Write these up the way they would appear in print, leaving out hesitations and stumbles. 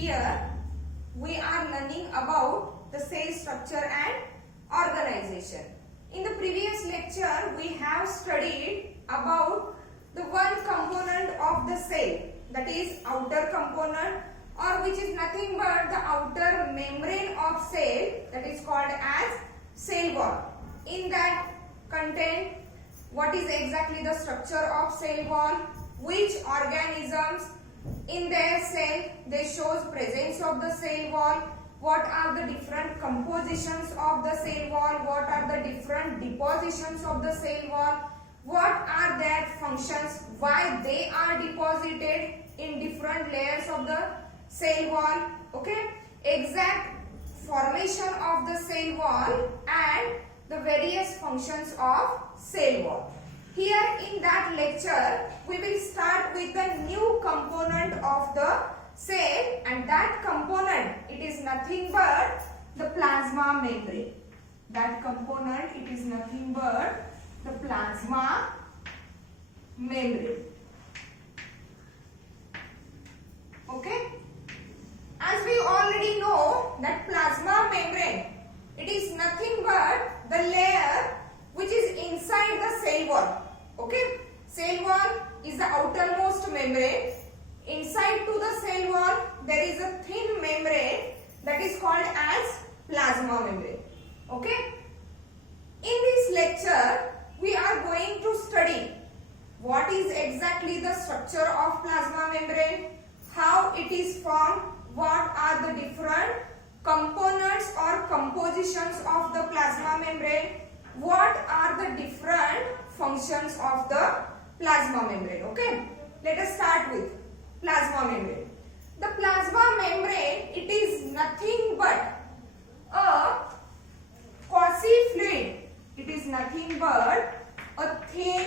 Here we are learning about the cell structure and organization. In the previous lecture we have studied about the one component of the cell, that is outer component, or which is nothing but the outer membrane of cell, that is called as cell wall. In that content, what is exactly the structure of cell wall, which organisms in their cell they shows presence of the cell wall, what are the different compositions of the cell wall, what are the different depositions of the cell wall, what are their functions, why they are deposited in different layers of the cell wall, okay, exact formation of the cell wall and the various functions of cell wall. Here in that lecture we will start with the new component of the cell, and that component, it is nothing but the plasma membrane. That component, it is nothing but the plasma membrane. Okay, as we already know that plasma membrane, it is nothing but the layer which is inside the cell wall. Okay, cell wall is the outermost membrane. Inside to the cell wall there is a thin membrane that is called as plasma membrane. Okay, in this lecture we are going to study what is exactly the structure of plasma membrane, how it is formed, what are the different components or compositions of the plasma membrane, what are the different functions of the plasma membrane. Okay, let us start with plasma membrane. The plasma membrane, it is nothing but a quasi-fluid. It is nothing but a thin,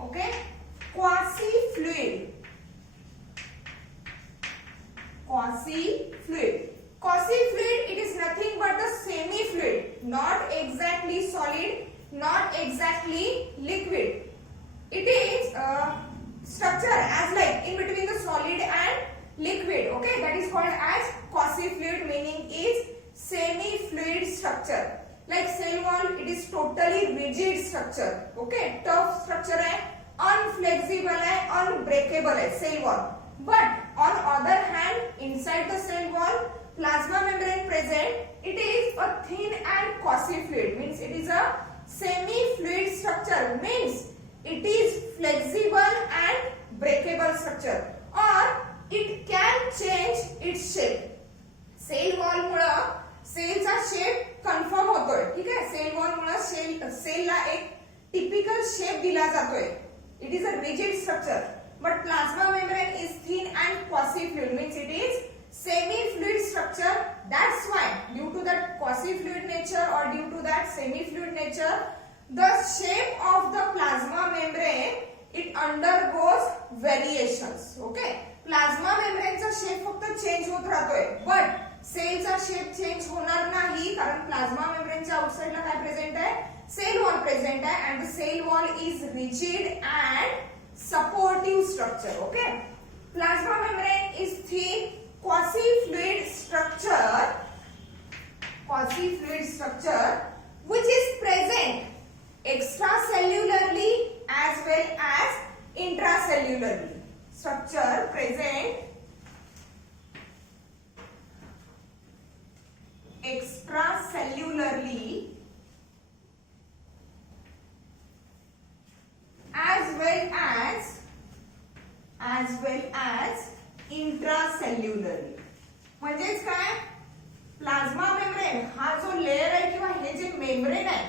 okay, quasi-fluid. Quasi-fluid. Quasi-fluid, it is nothing but the semi-fluid, not exactly solid, not exactly liquid. It is structure as like in between the solid and liquid. Okay, that is called as quasi-fluid, meaning is semi-fluid structure. Like cell wall, it is totally rigid structure. Okay, tough structure है, unflexible है, unbreakable है cell wall. But on other hand, inside the cell wall, plasma membrane present, it is a thin and quasi-fluid, means it is a semi-fluid structure, means it is flexible and breakable structure, or it can change its shape. Cell wall Mule cell चा shape confirm होतोय, ठीक आहे, cell wall मुळे cell ला एक typical shape दिला जातोय. It is a rigid structure, but plasma membrane is thin and quasi-fluid, means it is semi-fluid structure. That's why due to that quasi-fluid nature or due to that semi-fluid nature, the shape of the plasma membrane, it undergoes variations. Okay, plasma membrane चा shape फक्त change होत राहतोय, but cell चा shape change होणार नाही, कारण plasma मेम्ब्रेनच्या outside ला काय present आहे, सेल वॉल प्रेझेंट आहे, and the cell wall is rigid and supportive structure. Okay, plasma membrane is thin quasi-fluid structure, which is present extracellularly as well as intracellularly. Structure present extracellularly as well as intracellularly. म्हणजेच काय, plasma membrane हा जो layer आहे किंवा हे जे membrane आहे,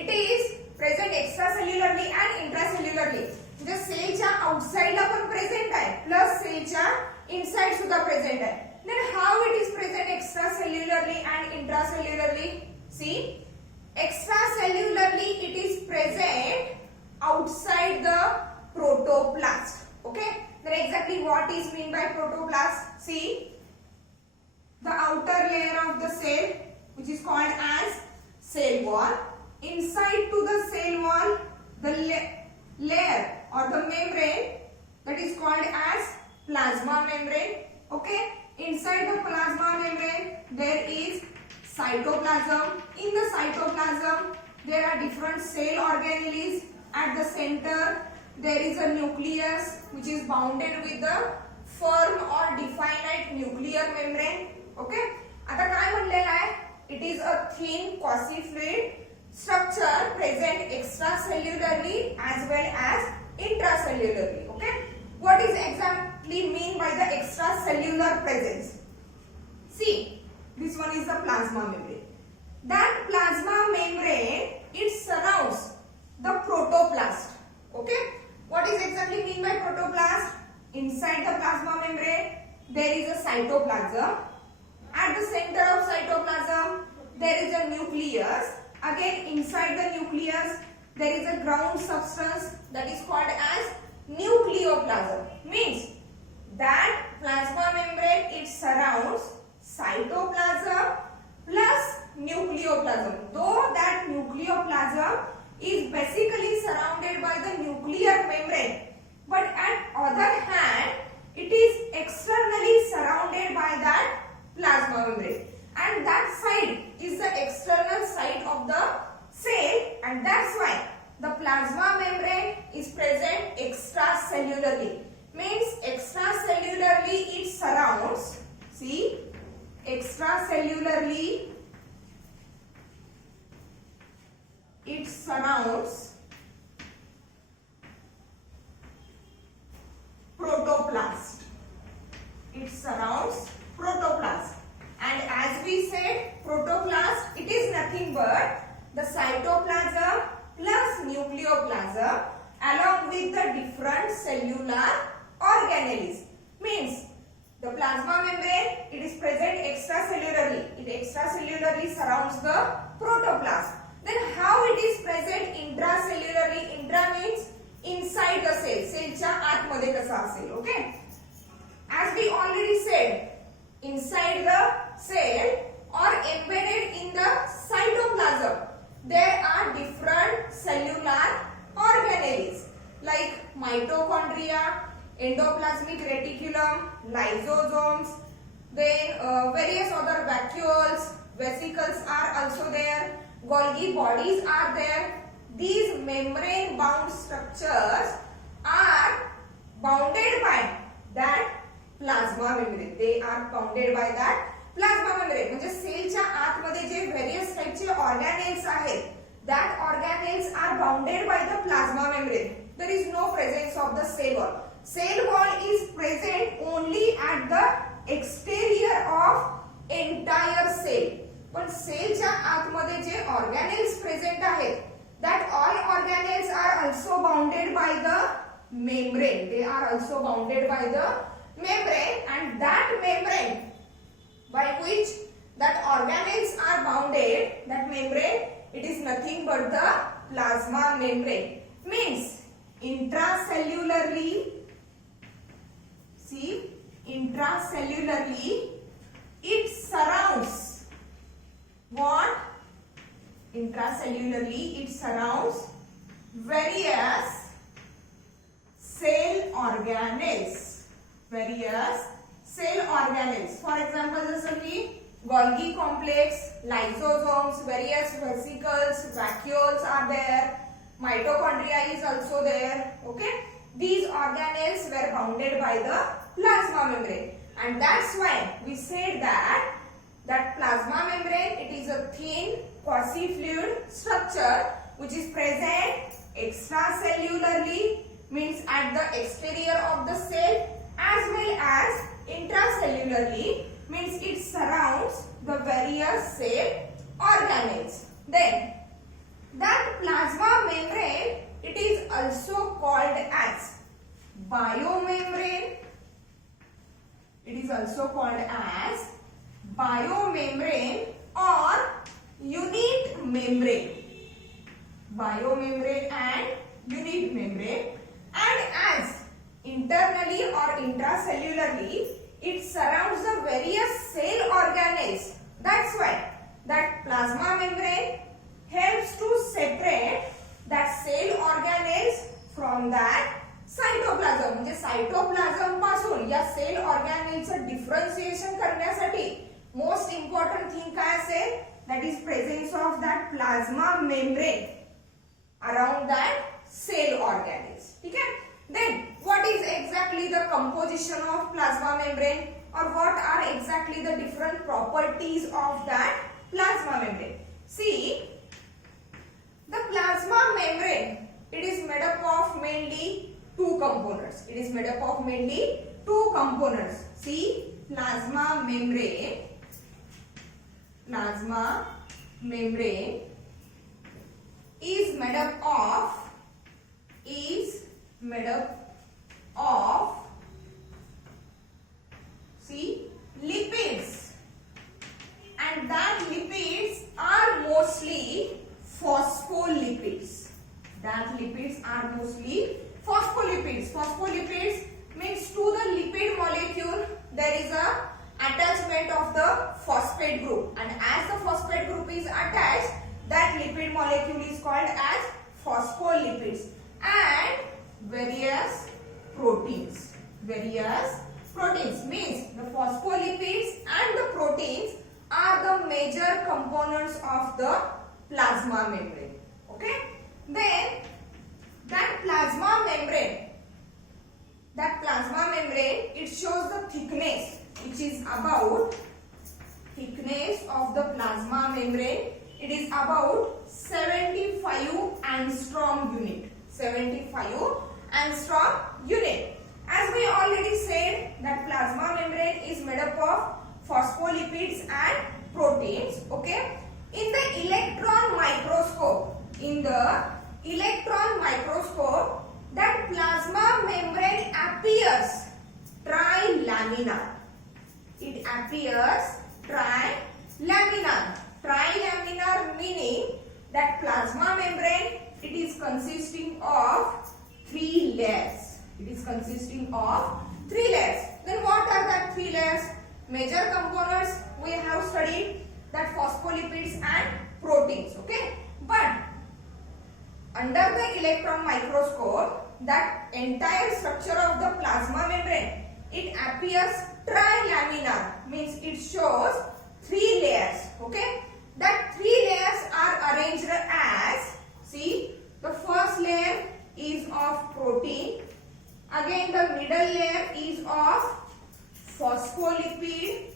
it is present एक्स्ट्रासेल्युलरली and इंट्रासेल्युलरली. म्हणजे सेलच्या आउटसाइडला पण प्रेझेंट आहे, प्लस सेलच्या इनसाइड सुद्धा प्रेझेंट आहे. Then how it is present extracellularly and intracellularly? See, extracellularly it is present outside the protoplast. Okay, then exactly what is mean by protoplast? See, the outer layer of the cell, which is called as cell wall. Inside to the cell wall, the layer or the membrane, that is called as plasma membrane. Okay, inside the plasma membrane there is cytoplasm. In the cytoplasm there are different cell organelles. At the center there is a nucleus which is bounded with the firm or definite nuclear membrane. Okay, आता काय म्हणलेलं आहे? It is a thin quasi-fluid structure present extracellularly as well as intracellularly. Okay, what is exactly mean by the extracellular presence? See, this one is the plasma membrane. That plasma membrane, it surrounds the protoplast. Okay, what is exactly mean by protoplast? Inside the plasma membrane there is a cytoplasm. At the center of cytoplasm there is a nucleus. Again inside the nucleus there is a ground substance that is called as nucleoplasm. Means that plasma membrane, it surrounds cytoplasm plus nucleoplasm. Though that nucleoplasm is basically surrounded by the nuclear membrane, but at other hand it is externally surrounded by that plasma membrane, and that side is the external side of the cell, and that's why the plasma membrane is present extracellularly. Means extracellularly it surrounds, see, extracellularly it surrounds protoplast. It surrounds protoplast, and as we said, protoplast, it is nothing but the cytoplasm plus nucleoplasm along with the different cellular organelles. Means the plasma membrane, it is present extracellularly. It extracellularly surrounds the protoplast. Then how it is present intracellularly? Intra means inside the cell. Cellच्या आतमध्ये कसा असेल. Okay. As we already said, inside the cell or embedded in the cytoplasm, there are different cellular organelles like mitochondria, endoplasmic reticulum, lysosomes, then various other vacuoles, vesicles are also there, Golgi bodies are there. These membrane bound structures are bounded by that plasma membrane. They are bounded by that plasma membrane. म्हणजे सेलच्या आतमध्ये जे various typeचे organelles आहेत, that organelles are bounded by the plasma membrane. There is no presence of the cell wall. Cell wall is present only at the exterior of entire cell. पण सेलच्या आतमध्ये जे organelles present आहेत, that all organelles are also bounded by the membrane. They are also bounded by the membrane, and that membrane by which that organelles are bounded, that membrane, it is nothing but the plasma membrane. Means intracellularly, see, intracellularly it surrounds what? Intracellularly it surrounds various cell organelles. Various cell organelles. For example, जसं की Golgi complex, lysosomes, various vesicles, vacuoles are there. Mitochondria is also there. Okay, these organelles were bounded by the plasma membrane, and that's why we said that plasma membrane, it is a thin quasi-fluid structure which is present extracellularly, means at the exterior of the cell, as well as intracellularly, means it surrounds the various cell organelles. Then that plasma membrane, it is also called as biomembrane. It is also called as biomembrane or unit membrane. Biomembrane and unit membrane. And as internally or intracellularly, it surrounds the various cell organelles. That's why that plasma membrane helps to separate that cell organelles from that cytoplasm. म्हणजे cytoplasm पासून या cell ऑर्गॅनेलचं differentiation करण्यासाठी most important thing काय असेल, that is presence of that plasma membrane around that cell organelles. ठीक आहे. Then what is exactly the composition of plasma membrane or what are exactly the different properties of that plasma membrane? See, the plasma membrane, it is made up of mainly two components. It is made up of mainly two components. See, plasma membrane is made up of see lipids, and that lipids are mostly phospholipids. Phospholipids means to the lipid molecule there is a attachment of the phosphate group, and as the phosphate group is attached, that lipid molecule is called as phospholipids. And various proteins means the phospholipids and the proteins are the major components of the plasma membrane. Okay. Then that plasma membrane it shows the thickness, which is about thickness of the plasma membrane. It is about 75 angstrom unit. 75 angstrom unit. As we already said that plasma membrane is made up of phospholipids and proteins. Okay. In the electron microscope, that plasma membrane appears trilaminar. It appears trilaminar. Trilaminar meaning that plasma membrane it is consisting of three layers. Then what are that three layers? Major components we have studied, that phospholipids and proteins. Okay. But under the electron microscope, that entire structure of the plasma membrane it appears trilaminar, means it shows three layers. Okay. That three layers are arranged as, see, the first layer is of protein. Again the middle layer is of phospholipid.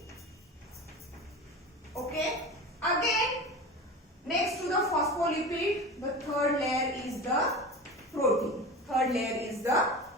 Okay. Again next to the phospholipid the third layer is the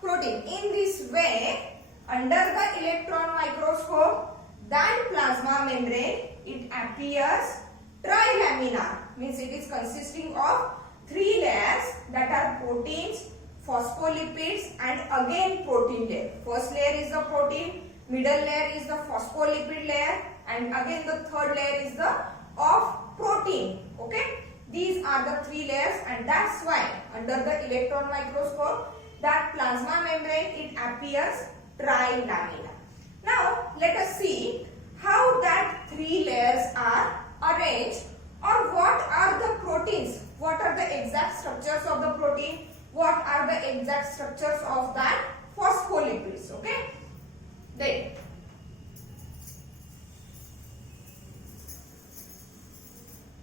protein. In this way, under the electron microscope, that plasma membrane it appears trilaminar, means it is consisting of three layers, that are proteins, phospholipids and again protein layer. First layer is the protein, middle layer is the phospholipid layer, and again the third layer is the of protein. Okay. These are the three layers, and that's why under the electron microscope that plasma membrane it appears trilaminar. Now let us see how that three layers are arranged, or what are the proteins, what are the exact structures of the protein, what are the exact structures of that phospholipids. Okay. Then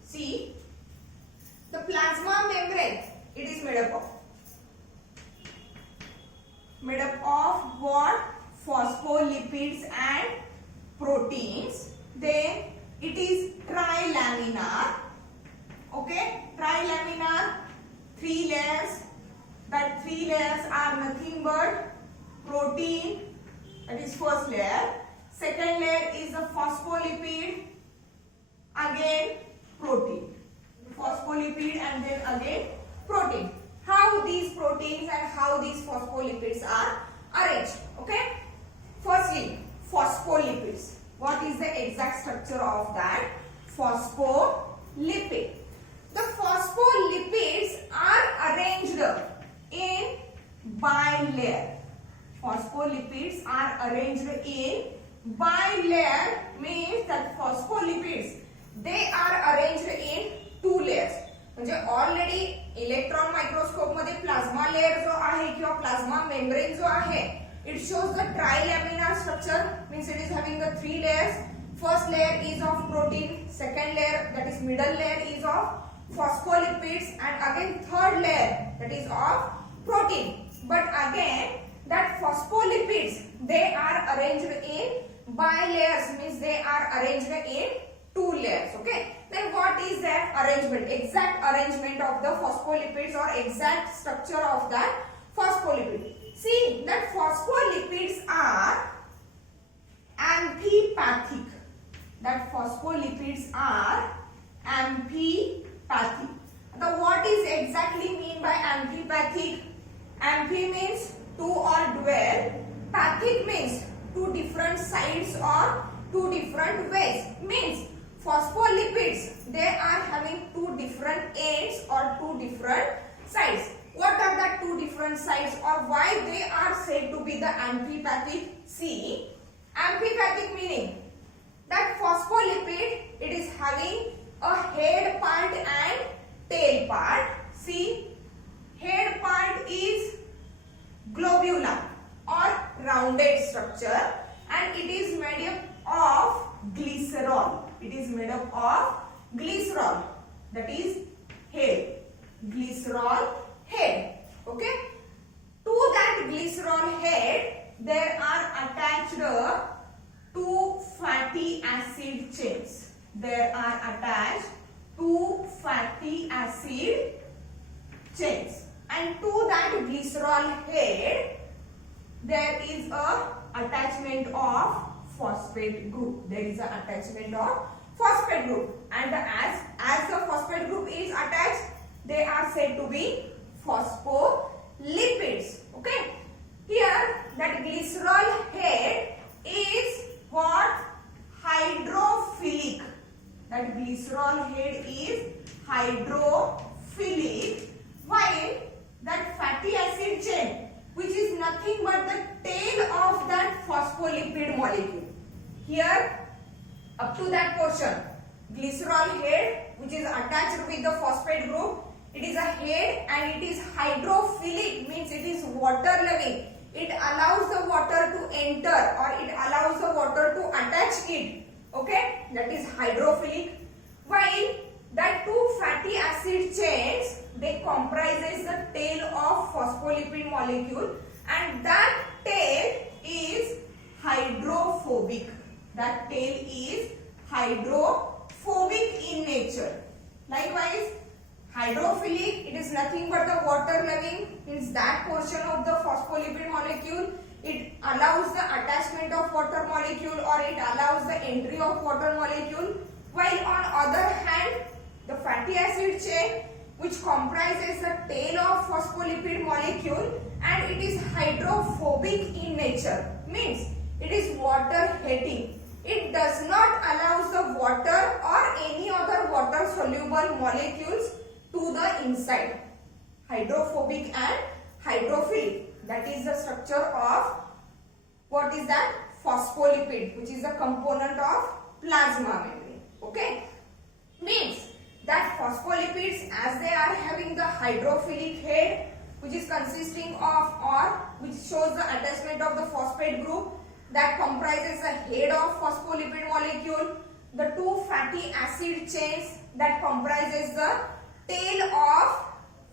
see, the plasma membrane it is made up of what? Phospholipids and proteins. Then it is trilaminar. Okay. Trilaminar, three layers. That three layers are nothing but protein, that is first layer. Second layer is the phospholipid, again protein. Phospholipid and then again protein. How these proteins and how these phospholipids are arranged. Okay. Firstly, phospholipids. What is the exact structure of that? Phospholipid. The phospholipids are arranged in bilayer. Phospholipids are arranged in bilayer, means that phospholipids they are arranged in two layers. म्हणजे already electron microscope मध्ये plasma layer जो आहे किंवा plasma membrane जो आहे it shows the trilaminar structure, means it is having the 3 layers. First layer is of protein, second layer, that is middle layer, is of phospholipids, and again third layer, that is of protein. But again that phospholipids, they are arranged in bilayers, means they are arranged in 2 layers. Okay, then what is that arrangement, exact arrangement of the phospholipids or exact structure of that phospholipid? See that phospholipids are amphipathic, that phospholipids are amphipathic. Now what is exactly mean by amphipathic? Amphi means 2 or dual, pathic means 2 different sides or 2 different ways, means phospholipids, they are having 2 different ends or 2 different sides. What are that 2 different sides, or why they are said to be the amphipathic? See, amphipathic meaning that phospholipid, it is having a head part and tail part. See, head part is globular or rounded structure, and it is made up of glycerol. It is made up of glycerol, that is head, glycerol head. Okay, to that glycerol head there are attached 2 fatty acid chains. There are attached 2 fatty acid chains, and to that glycerol head there is a attachment of phosphate group. There is an attachment of phosphate group, and as the phosphate group is attached, they are said to be phospholipids. Okay, here that glycerol head is what? Hydrophilic. That glycerol head is hydrophilic, while that fatty acid chain, which is nothing but the tail of that phospholipid molecule. Here up to that portion, glycerol head, which is attached with the phosphate group, it is a head and it is hydrophilic, means it is water loving. It allows the water to enter, or it allows the water to attach it. Okay, that is hydrophilic. While that 2 fatty acid chains, they comprises the tail of phospholipid molecule, and that tail is hydrophobic. That tail is hydrophobic in nature. Likewise, hydrophilic, it is nothing but the water loving, means that portion of the phospholipid molecule, it allows the attachment of water molecule, or it allows the entry of water molecule. While on other hand, the fatty acid chain, which comprises the tail of phospholipid molecule, and it is hydrophobic in nature, means it is water hating. It does not allow the water or any other water soluble molecules to the inside. Hydrophobic and hydrophilic, that is the structure of, what is that? Phospholipid, which is a component of plasma membrane. Okay, means that phospholipids, as they are having the hydrophilic head, which is consisting of, or which shows the attachment of the phosphate group, that comprises the head of phospholipid molecule, the 2 fatty acid chains, that comprises the tail of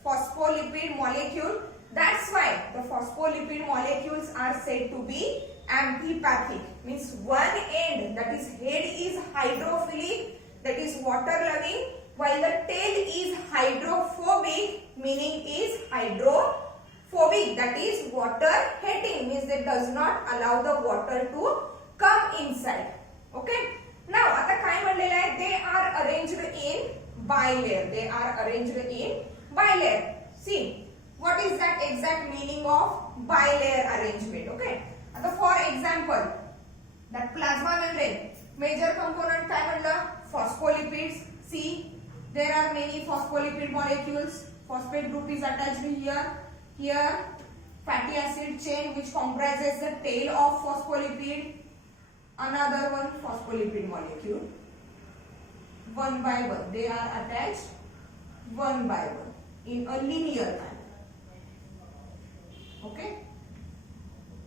phospholipid molecule. That's why the phospholipid molecules are said to be amphipathic, means one end, that is head, is hydrophilic, that is water loving, while the tail is hydrophobic, meaning is hydrophobic, that is water hating, means it does not allow the water to come inside. Okay, now आता काय म्हणलेलं आहे, they are arranged in bilayer. They are arranged in bilayer. See, what is that exact meaning of bilayer arrangement? Okay, आता for example, that plasma membrane, major component काय म्हणलं? Phospholipids. See, there are many phospholipid molecules. Phosphate group is attached here. Here, fatty acid chain, which comprises the tail of phospholipid. Another one, phospholipid molecule. One by one, they are attached one by one in a linear manner. Okay.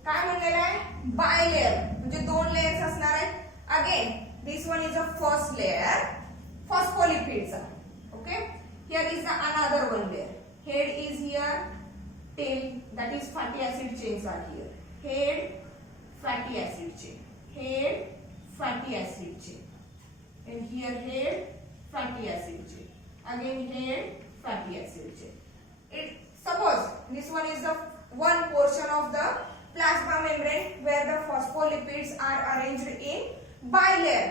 काय म्हणलेलं आहे by layer म्हणजे दोन layers असणार आहेत. Again this one is a first layer फॉस्फोलिपिडचा. Okay, here is the another one layer. Head is here, tail that is fatty acid chains are here. Head fatty acid chain, head fatty acid chain, and here head fatty acid chain, again head fatty acid chain. It suppose this one is the one portion of the plasma membrane where the phospholipids are arranged in bilayer.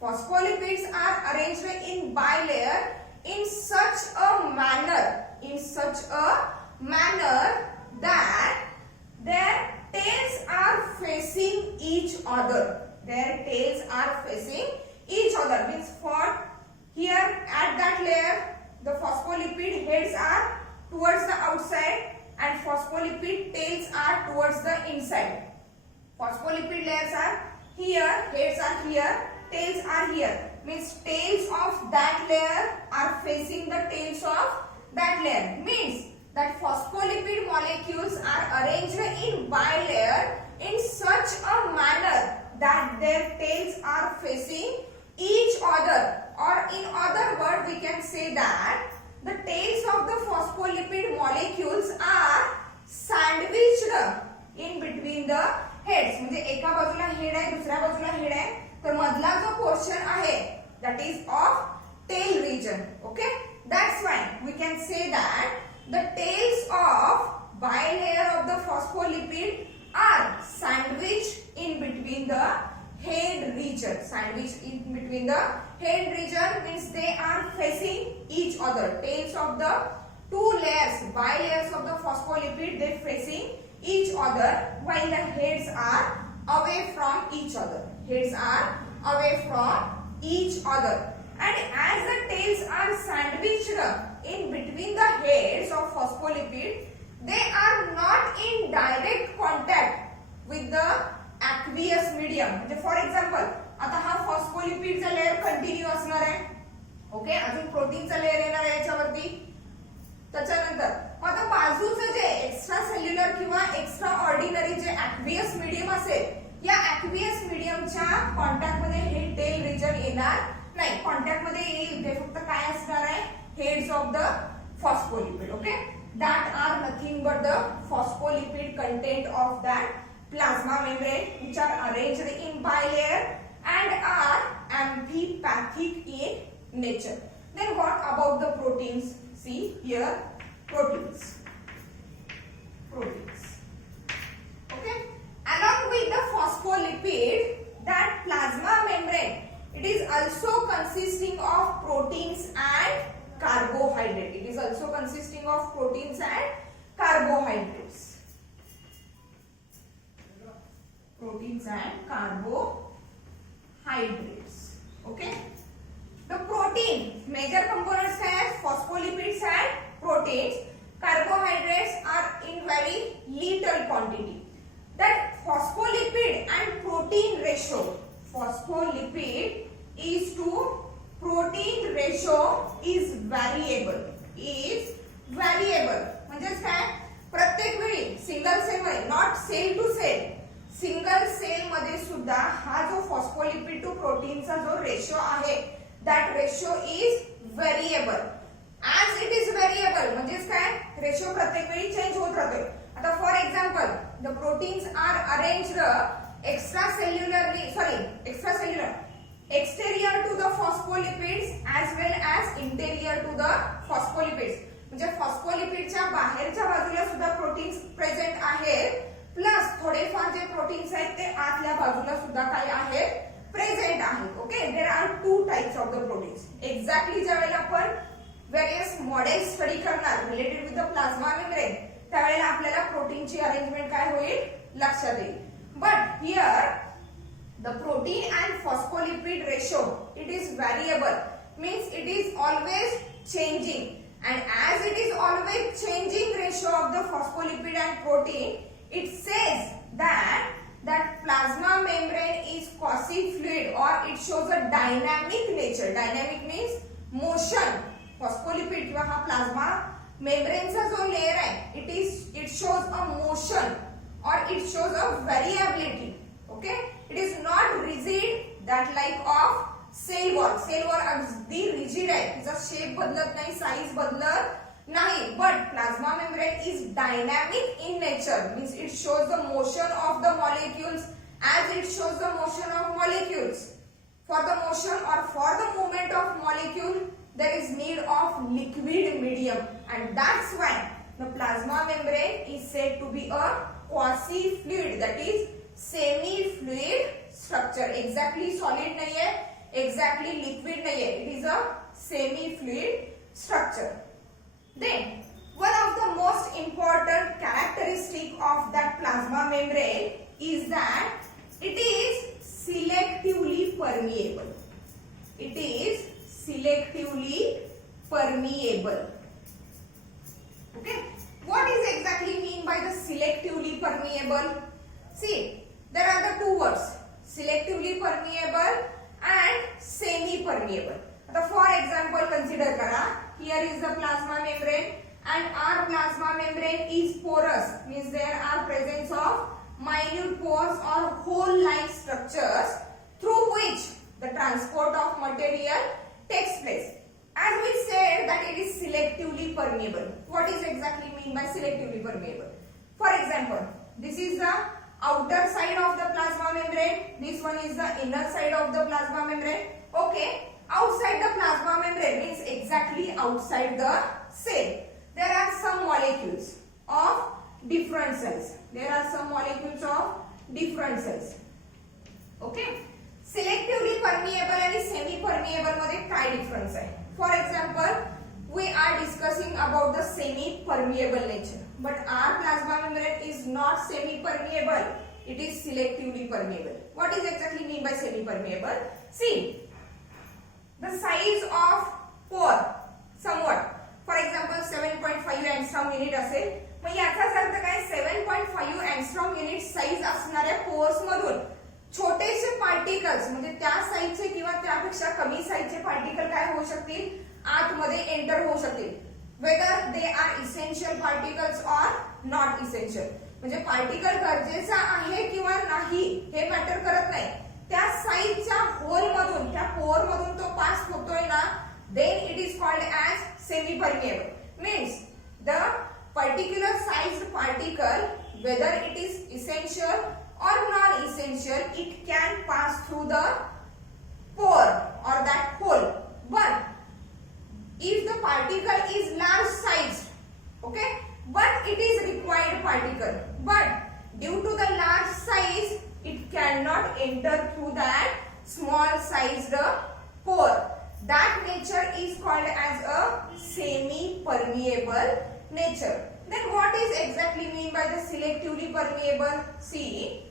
Phospholipids are arranged in bilayer in such a manner that their tails are facing each other. Their tails are facing each other means for here at that layer the phospholipid heads are towards the outside and phospholipid tails are towards the inside. Phospholipid layers are here, heads are here, tails are here. Means tails of that layer are facing the tails of that layer. Means that phospholipid molecules are arranged in bilayer in such a manner that their tails are facing each other, or in other word we can say that the tails of the phospholipid molecules are sandwiched in between the heads. म्हणजे एका बाजूला head आहे दुसऱ्या बाजूला head आहे तर मधला जो पोर्शन आहे that is of tail region. Okay, that's why we can say that the tails of bilayer of the phospholipid are sandwiched in between the head region. Sandwiched in between the head region means they are facing each other. Tails of the two layers, bilayers of the phospholipid, they facing each other while the heads are away from each other. Heads are away from each other. And as the tails are sandwiched in between the heads of phospholipid, they are not in direct contact with the aqueous medium. For example, आता हा फॉस्फोलिपिडचा layer continue असणार आहे. Okay, अजून प्रोटीनचा layer येणार आहे याच्यावरती. त्याच्यानंतर आता बाजूचं जे एक्स्ट्रा सेल्युलर किंवा एक्स्ट्रा ऑर्डिनरी जे aqueous medium असेल या aqueous mediumच्या कॉन्टॅक्ट मध्ये हे टेल रिजन येणार नाही. कॉन्टॅक्ट मध्ये येईल ते फक्त काय असणार आहे heads of the phospholipid. Okay, that are nothing but the phospholipid content of that plasma membrane which are arranged in bilayer and are amphipathic in nature. Then what about the proteins? See here, proteins. Okay, along with the phospholipid, that plasma membrane, it is also consisting of proteins and carbohydrate. It is also consisting of proteins and carbohydrates. Proteins and carbohydrates. Okay. The protein major components are phospholipids and proteins. Carbohydrates are in very little quantity. That phospholipid and protein ratio. Phospholipid is to protein ratio is variable. म्हणजेच काय प्रत्येक वेळी single cell मध्ये not cell to cell single cell मध्ये सुद्धा हा जो phospholipid to प्रोटीनचा जो रेशो आहे that ratio is variable. As it is variable म्हणजेच काय रेशो प्रत्येक वेळी चेंज होत राहतोय. आता for example the proteins are arranged exterior to the phospholipids as well as interior to the phospholipids. म्हणजे फॉस्फोलिपिडच्या बाहेरच्या बाजूला सुद्धा प्रोटीन्स प्रेझेंट आहेत प्लस थोडेफार जे प्रोटीन्स आहेत ते आतल्या बाजूला सुद्धा काय आहेत प्रेझेंट आहेत. Okay, there are two types of the proteins. Exactly ज्यावेळेला आपण व्हेरियस मॉडेल स्टडी करणार related with the plasma membrane त्यावेळेला आपल्याला प्रोटीनची अरेंजमेंट काय होईल लक्षात येईल. But here the protein and phospholipid ratio it is variable means it is always changing, and as it is always changing ratio of the phospholipid and protein it says that plasma membrane is quasi fluid or it shows a dynamic nature. Dynamic means motion. phospholipid किंवा हा plasma मेम्ब्रेनचा जो layer आहे it shows a motion or it shows a variability. Okay, it is not rigid that like of cell wall अगदी rigid आहे, तिचा shape बदलत नाही, size बदलत नाही. But plasma membrane is dynamic in nature, means it shows the motion of the molecules as it shows the motion of molecules. For the motion or for the movement of molecule, there is need of liquid medium, and that's why the plasma membrane is said to be a quasi-fluid, that is semi-fluid structure. Exactly solid नहीं है, exactly liquid नहीं है, it is a semi-fluid structure. Then one of the most important characteristic of that plasma membrane is that it is selectively permeable. It is selectively permeable. Okay, what is exactly mean by the selectively permeable? See, there are the two words, selectively permeable and semi permeable. Now for example consider kara, here is the plasma membrane and our plasma membrane is porous, means there are presence of minute pores or hole-like structures through which the transport of material takes place. As we said that it is selectively permeable. What is exactly mean by selectively permeable? For example, this is the outer side of the plasma membrane. This one is the inner side of the plasma membrane. Okay, outside the plasma membrane means exactly outside the cell. There are some molecules of different cells. There are some molecules of different cells. Okay, selectively permeable and semi permeable मध्ये काय difference आहे? For example, we are discussing about the semi permeable nature, but our plasma membrane is not semi permeable, it is selectively permeable. What is exactly mean by semi permeable? See, the size of pore somewhat, for example 7.5 angstrom unit असेल, मग याचाच अर्थ काय, 7.5 angstrom unit size असणाऱ्या pores मधून छोटेसे particles म्हणजे त्या साइजचे किंवा त्यापेक्षा कमी साइजचे पार्टिकल काय होऊ शकतील, आतमध्ये एंटर होऊ शकतील. Whether they are essential particles or not essential, म्हणजे पार्टिकल गरजेचा आहे किंवा नाही हे मॅटर करत नाही, त्या साइजच्या होल मधून त्या पोर मधून तो पास होतोय ना, then it is called as semi permeable. Means the particular sized particle, whether it is essential or non-essential, it can pass through the pore or that hole. But if the particle is large sized, okay, but it is required particle, but due to the large size, it cannot enter through that small sized pore. That nature is called as a semi-permeable nature. Then what is exactly mean by the selectively permeable? See,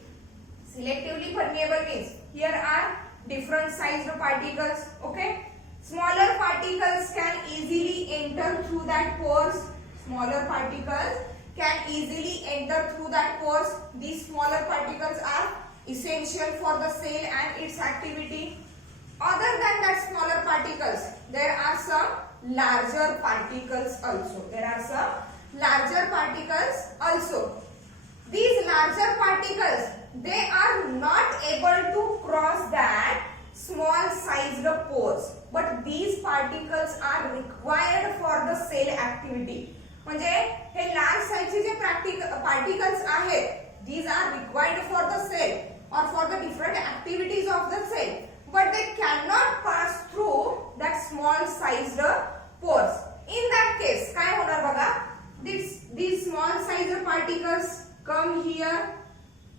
selectively permeable means here are different sized particles. Okay, smaller particles can easily enter through that pores. Smaller particles can easily enter through that pores. These smaller particles are essential for the cell and its activity. Other than that smaller particles, there are some larger particles also. There are some larger particles also. These larger particles, they are not able to cross that small sized pores, but these particles are required for the cell activity. म्हणजे हे large size चे जे particles आहेत, these are required for the cell or for the different activities of the cell, but they cannot pass through that small sized pores. In that case काय होणार बघा, these small sized particles come here,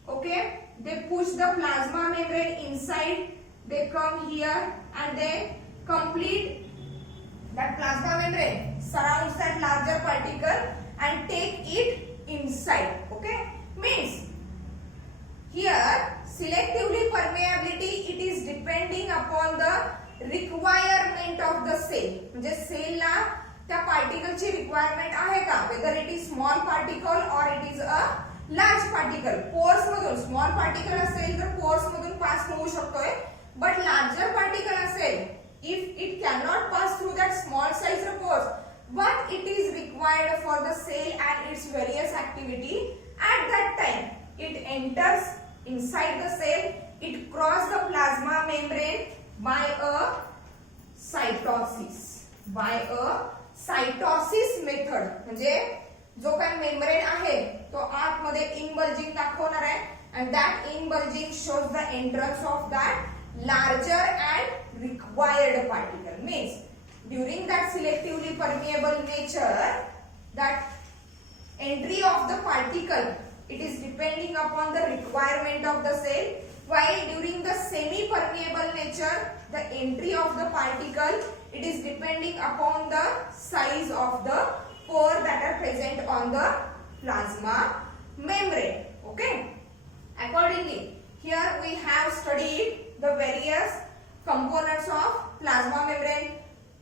okay, they push the plasma membrane inside, they come here and they complete that plasma membrane surrounds that larger particle and take it inside. Okay, means here selectively permeability, it is depending upon the requirement of the cell. म्हणजे cell ला त्या particle ची requirement आहे का, whether it is small particle or it is a large particle. Pores मधून small particle असेल तर pores मधून पास होऊ शकतोय, बट लार्जर पार्टिकल असेल, if it cannot pass through that small sized pores, but it is required for the cell and its various activity, at that time it enters inside the cell, it crosses the plasma membrane by a cytosis method. म्हणजे जो काही membrane आहे तो आतमध्ये इनबल्जिंग दाखवणार आहे and that inbulging shows the entrance of that larger and required particle. Means during that selectively permeable nature, that entry of the particle, it is depending upon the requirement of the cell, while during the semi permeable nature, the entry of the particle, it is depending upon the size of the pore that are present on the plasma membrane. Okay, accordingly here we have studied the various components of plasma membrane,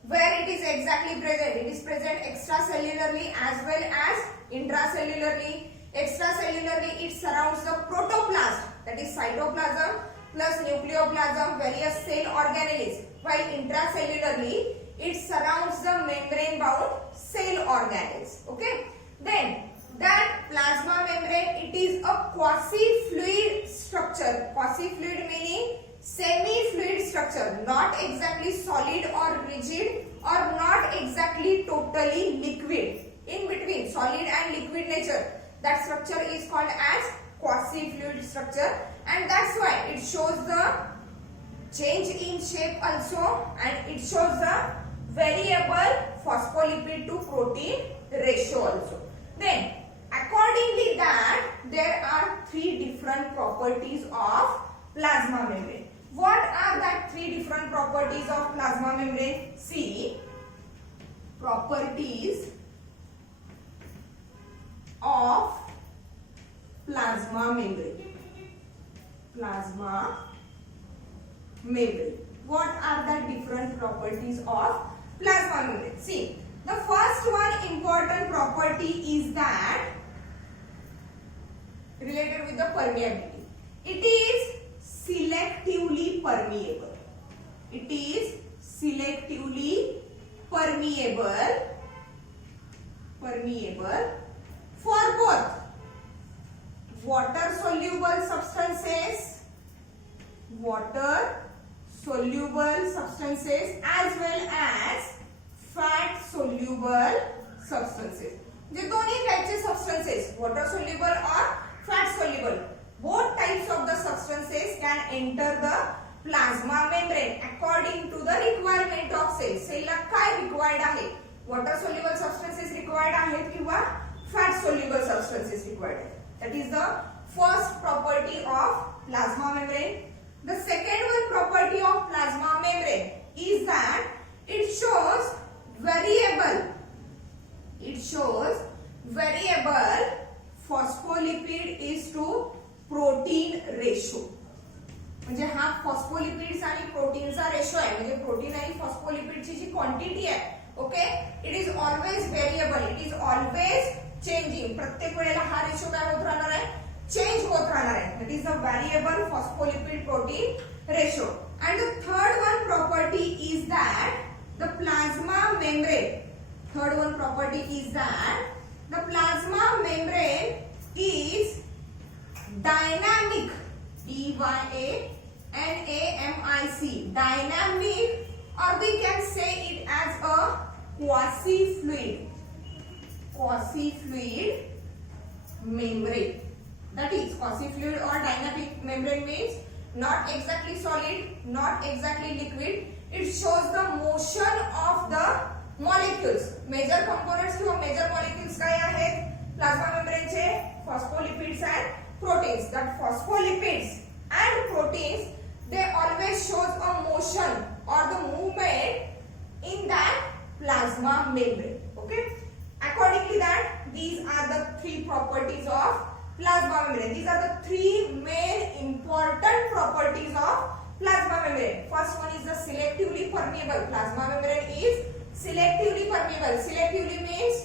where it is exactly present. It is present extracellularly as well as intracellularly. Extracellularly, it surrounds the protoplasm, that is cytoplasm plus nucleoplasm, various cell organelles, while intracellularly it surrounds the membrane bound cell organelles. Okay, then that plasma membrane, it is a quasi-fluid structure. Quasi-fluid meaning semi-fluid structure, not exactly solid or rigid or not exactly totally liquid. In between solid and liquid nature, that structure is called as quasi-fluid structure, and that's why it shows the change in shape also, and it shows the variable phospholipid to protein ratio also. Then accordingly that there are three different properties of plasma membrane. What are that three different properties of plasma membrane? See, properties of plasma membrane. Plasma membrane. What are the different properties of plasma membrane? See, the first one important property is that related with the permeability. It is selectively permeable. It is selectively permeable for both water soluble substances as well as fat soluble substances. जे दोन्ही टाइपचे substances, water soluble or fat soluble, both types of the substances can enter the plasma membrane according to the requirement of cell. Cell ला काय required आहे? Water soluble substances required आहेत किंवा fat soluble substances required आहेत. That is the first property of plasma membrane. The second one property of plasma membrane is that it shows variable phospholipid is to protein ratio. म्हणजे हा phospholipids आणि प्रोटीनचा ratio आहे. म्हणजे protein आणि फॉस्फोलिपिडची जी quantity आहे, okay, it is always variable, it is always changing. प्रत्येक वेळेला हा रेशो काय होत राहणार आहे? चेंज होत राहणार आहे. That is the variable phospholipid protein ratio. And the third one property is that the plasma membrane, third one property is that the plasma membrane is dynamic, D-Y-A-N-A-M-I-C, dynamic, or we can say it as a quasi-fluid membrane. That is, quasi-fluid or dynamic membrane means not exactly solid, not exactly liquid. It shows the motion of the molecules. Major components किंवा major molecules काय आहेत plasma मेम्ब्रेनचे? phospholipids and proteins. That phospholipids and proteins, they always shows a motion or the movement in that plasma membrane. Okay, accordingly that these are the three properties of plasma membrane. These are the three main important properties of plasma membrane. First one is the selectively permeable. Plasma membrane is selectively permeable. Selectively means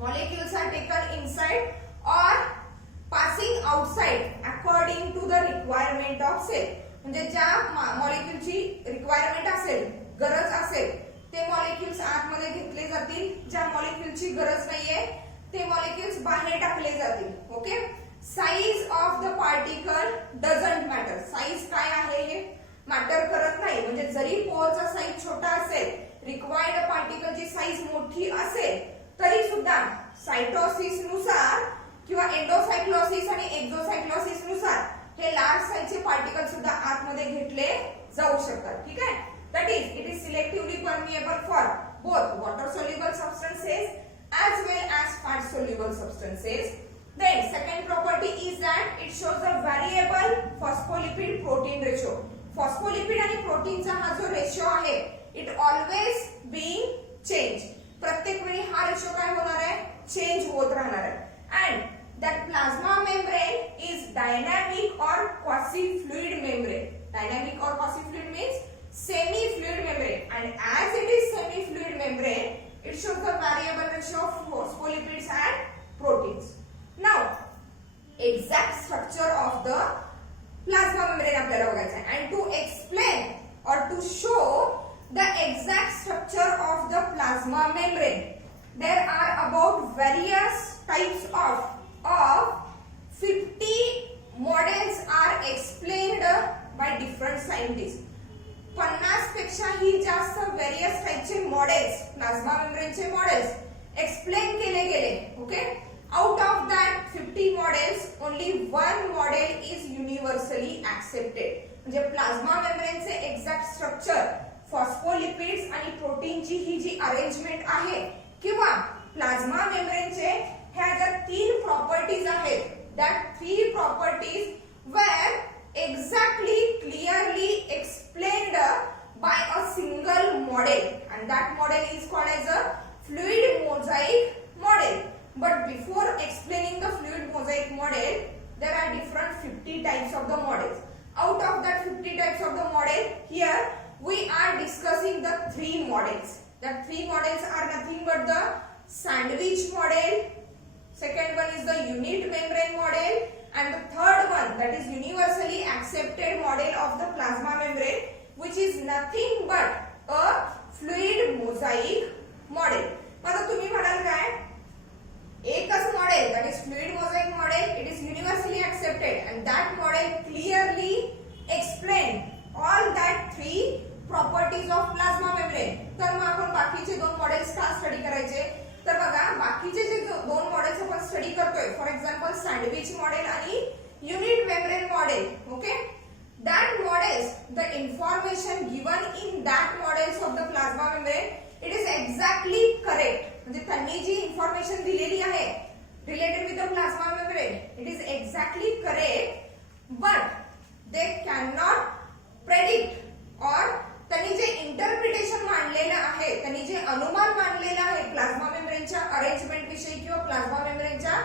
molecules are taken inside or passing outside according to the requirement of cell. म्हणजे ज्या मॉलिक्यूलची requirement असेल, गरज असेल, ते molecules आतमध्ये घेतले जातील. ज्या मॉलिक्यूलची गरज नाहीये ते मॉलिक्यूल्स बाहेर टाकले जातील. Okay, size of the particle doesn't matter. Size काय आहे हे मॅटर करत नाही. म्हणजे जरी पोरचा साइज छोटा असेल, रिक्वायर्ड पार्टिकलची साइज मोठी असेल, तरी सुद्धा सायटोसिस नुसार किंवा एंडोसायक्लोसिस आणि एक्झोसायक्लोसिस नुसार हे लार्ज साइजचे पार्टिकल सुद्धा आतमध्ये घेतले जाऊ शकतात. ठीक आहे. That is it is selectively permeable for both water soluble substances as well as fat soluble substances. Then second property is that it shows a variable phospholipid protein ratio. Phospholipid आणि प्रोटीनचा हा जो रेशो आहे it always being change. प्रत्येक वेळी हा ratio काय होणार आहे, चेंज होत राहणार आहे. And that plasma membrane is dynamic or quasi fluid membrane. Dynamic or quasi fluid means semi fluid membrane, and as it is semi fluid membrane, it shows the variable ratio of phospholipids and proteins. Now, exact structure of the plasma membrane आपल्याला बघायचं आहे. And to explain or to show the exact structure of the plasma membrane, there are about various types of 50 models are explained by different scientists. 50 पेक्षाही जास्त various टाइपचे models, plasma मेम्ब्रेनचे models explain केले गेले. Okay. Out of that 50 models only one model is universally accepted. म्हणजे plasma मेम्ब्रेनचे exact structure, phospholipids आणि प्रोटीनची ही जी अरेंजमेंट आहे किंवा प्लाझ्मा मेम्ब्रेनचे ह्या ज्या 3 प्रॉपर्टीज आहेत, that 3 properties were exactly clearly explained by a single model, and that model is called as a fluid mosaic model. But before explaining the fluid mosaic model, there are different 50 types of the models. Out of that 50 types of the model, here we are discussing the 3 models. The 3 models are nothing but the sandwich model, second one is the unit membrane model, and the third one, that is universally accepted model of the plasma membrane, which is nothing but a fluid mosaic model. आता तुम्ही म्हणाल काय, एकच model, that is fluid mosaic model, it is universally accepted and that model clearly explain all that 3 properties of plasma membrane. तर मग आपण बाकीचे 2 models का study करायचे, तर बघा बाकीचे जे 2 मॉडेल्स आपण स्टडी करतोय, फॉर एक्झाम्पल सँडविच मॉडेल आणि unit membrane model. Okay. That models, the information given in that models of the plasma membrane, it is exactly correct. म्हणजे त्यांनी जी इन्फॉर्मेशन दिलेली आहे related with the plasma membrane, it is exactly correct, but they can not predict और त्यांनी जे interpretation मांडलेलं आहे, त्यांनी जे अनुमान मांडलेलं आहे प्लाझ्मा मेम्ब्रेनच्या अरेंजमेंट विषयी किंवा प्लाझ्मा मेम्ब्रेनच्या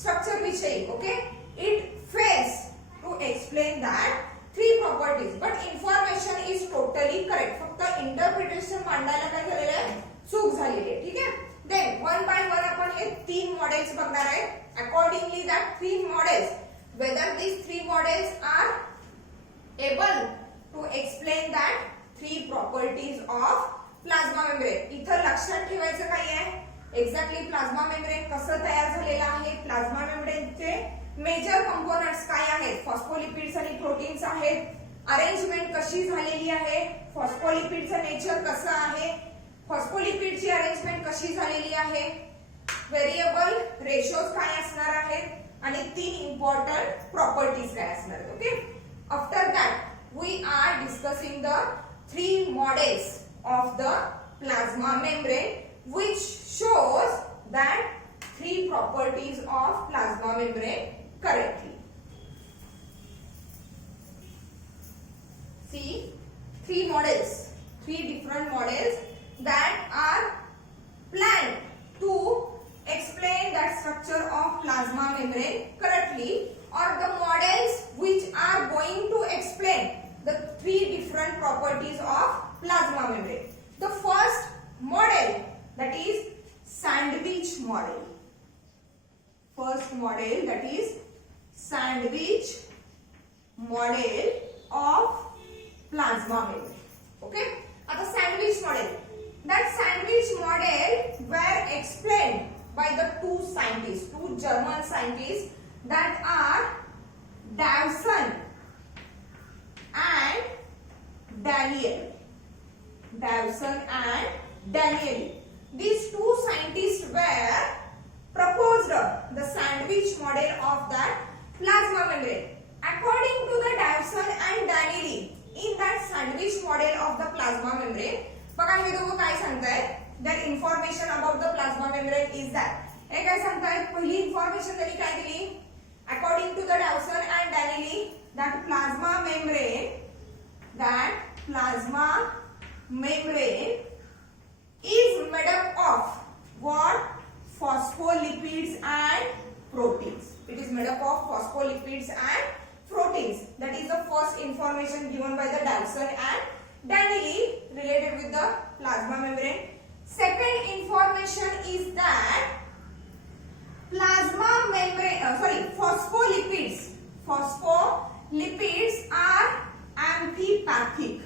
स्ट्रक्चर विषयी, okay, it fails to explain that 3 properties, but information is totally correct. फक्त इंटरप्रिटेशन मांडायला काय झालेलं आहे, चूक झालेली आहे. ठीक आहे. देन वन बाय वन आपण हे 3 मॉडेल्स बघणार आहे. Accordingly that 3 models, whether these 3 models are able to explain that 3 properties of plasma membrane. इथं लक्षात ठेवायचं काय आहे, एक्झॅक्टली प्लाझ्मा मेम्ब्रेन कसं तयार झालेलं आहे, प्लाझ्मा मेम्ब्रेनचे मेजर कंपोनंट्स काय आहेत, फॉस्फोलिपिड्स आणि प्रोटीन्स आहेत, अरेंजमेंट कशी झालेली आहे, फॉस्फोलिपिडचं नेचर कसं आहे, फॉस्फोलिपिडची अरेंजमेंट कशी झालेली आहे, व्हेरिएबल रेशोज काय असणार आहेत आणि 3 इम्पॉर्टंट प्रॉपर्टीज काय असणार आहेत. Okay. After that we are discussing the 3 models of the plasma membrane, which shows that 3 properties of plasma membrane correctly. See, 3 models, 3 different models that are planned to explain that structure of plasma membrane correctly, or the models which are going to explain the 3 different properties of plasma membrane. The first model, that is sandwich model. First model, that is sandwich model of plasma membrane. Okay. आता sandwich model. That sandwich model were explained by the 2 scientists, 2 German scientists. that are Davison and Daniel. Davison and Daniel. These two scientists were proposed the sandwich model of that plasma membrane. According to the Davison and Danieli, in that sandwich model of the plasma membrane, बघा हे दोघं काय सांगतायत? Their information about the plasma membrane is that. हे काय सांगतायत? पहिली information त्यांनी काय दिली? According to the Davison and Danieli, that plasma membrane is made up of what? Phospholipids and proteins. It is made up of phospholipids and proteins. That is the first information given by the Davison and Danieli related with the plasma membrane. Second information is that phospholipids are amphipathic.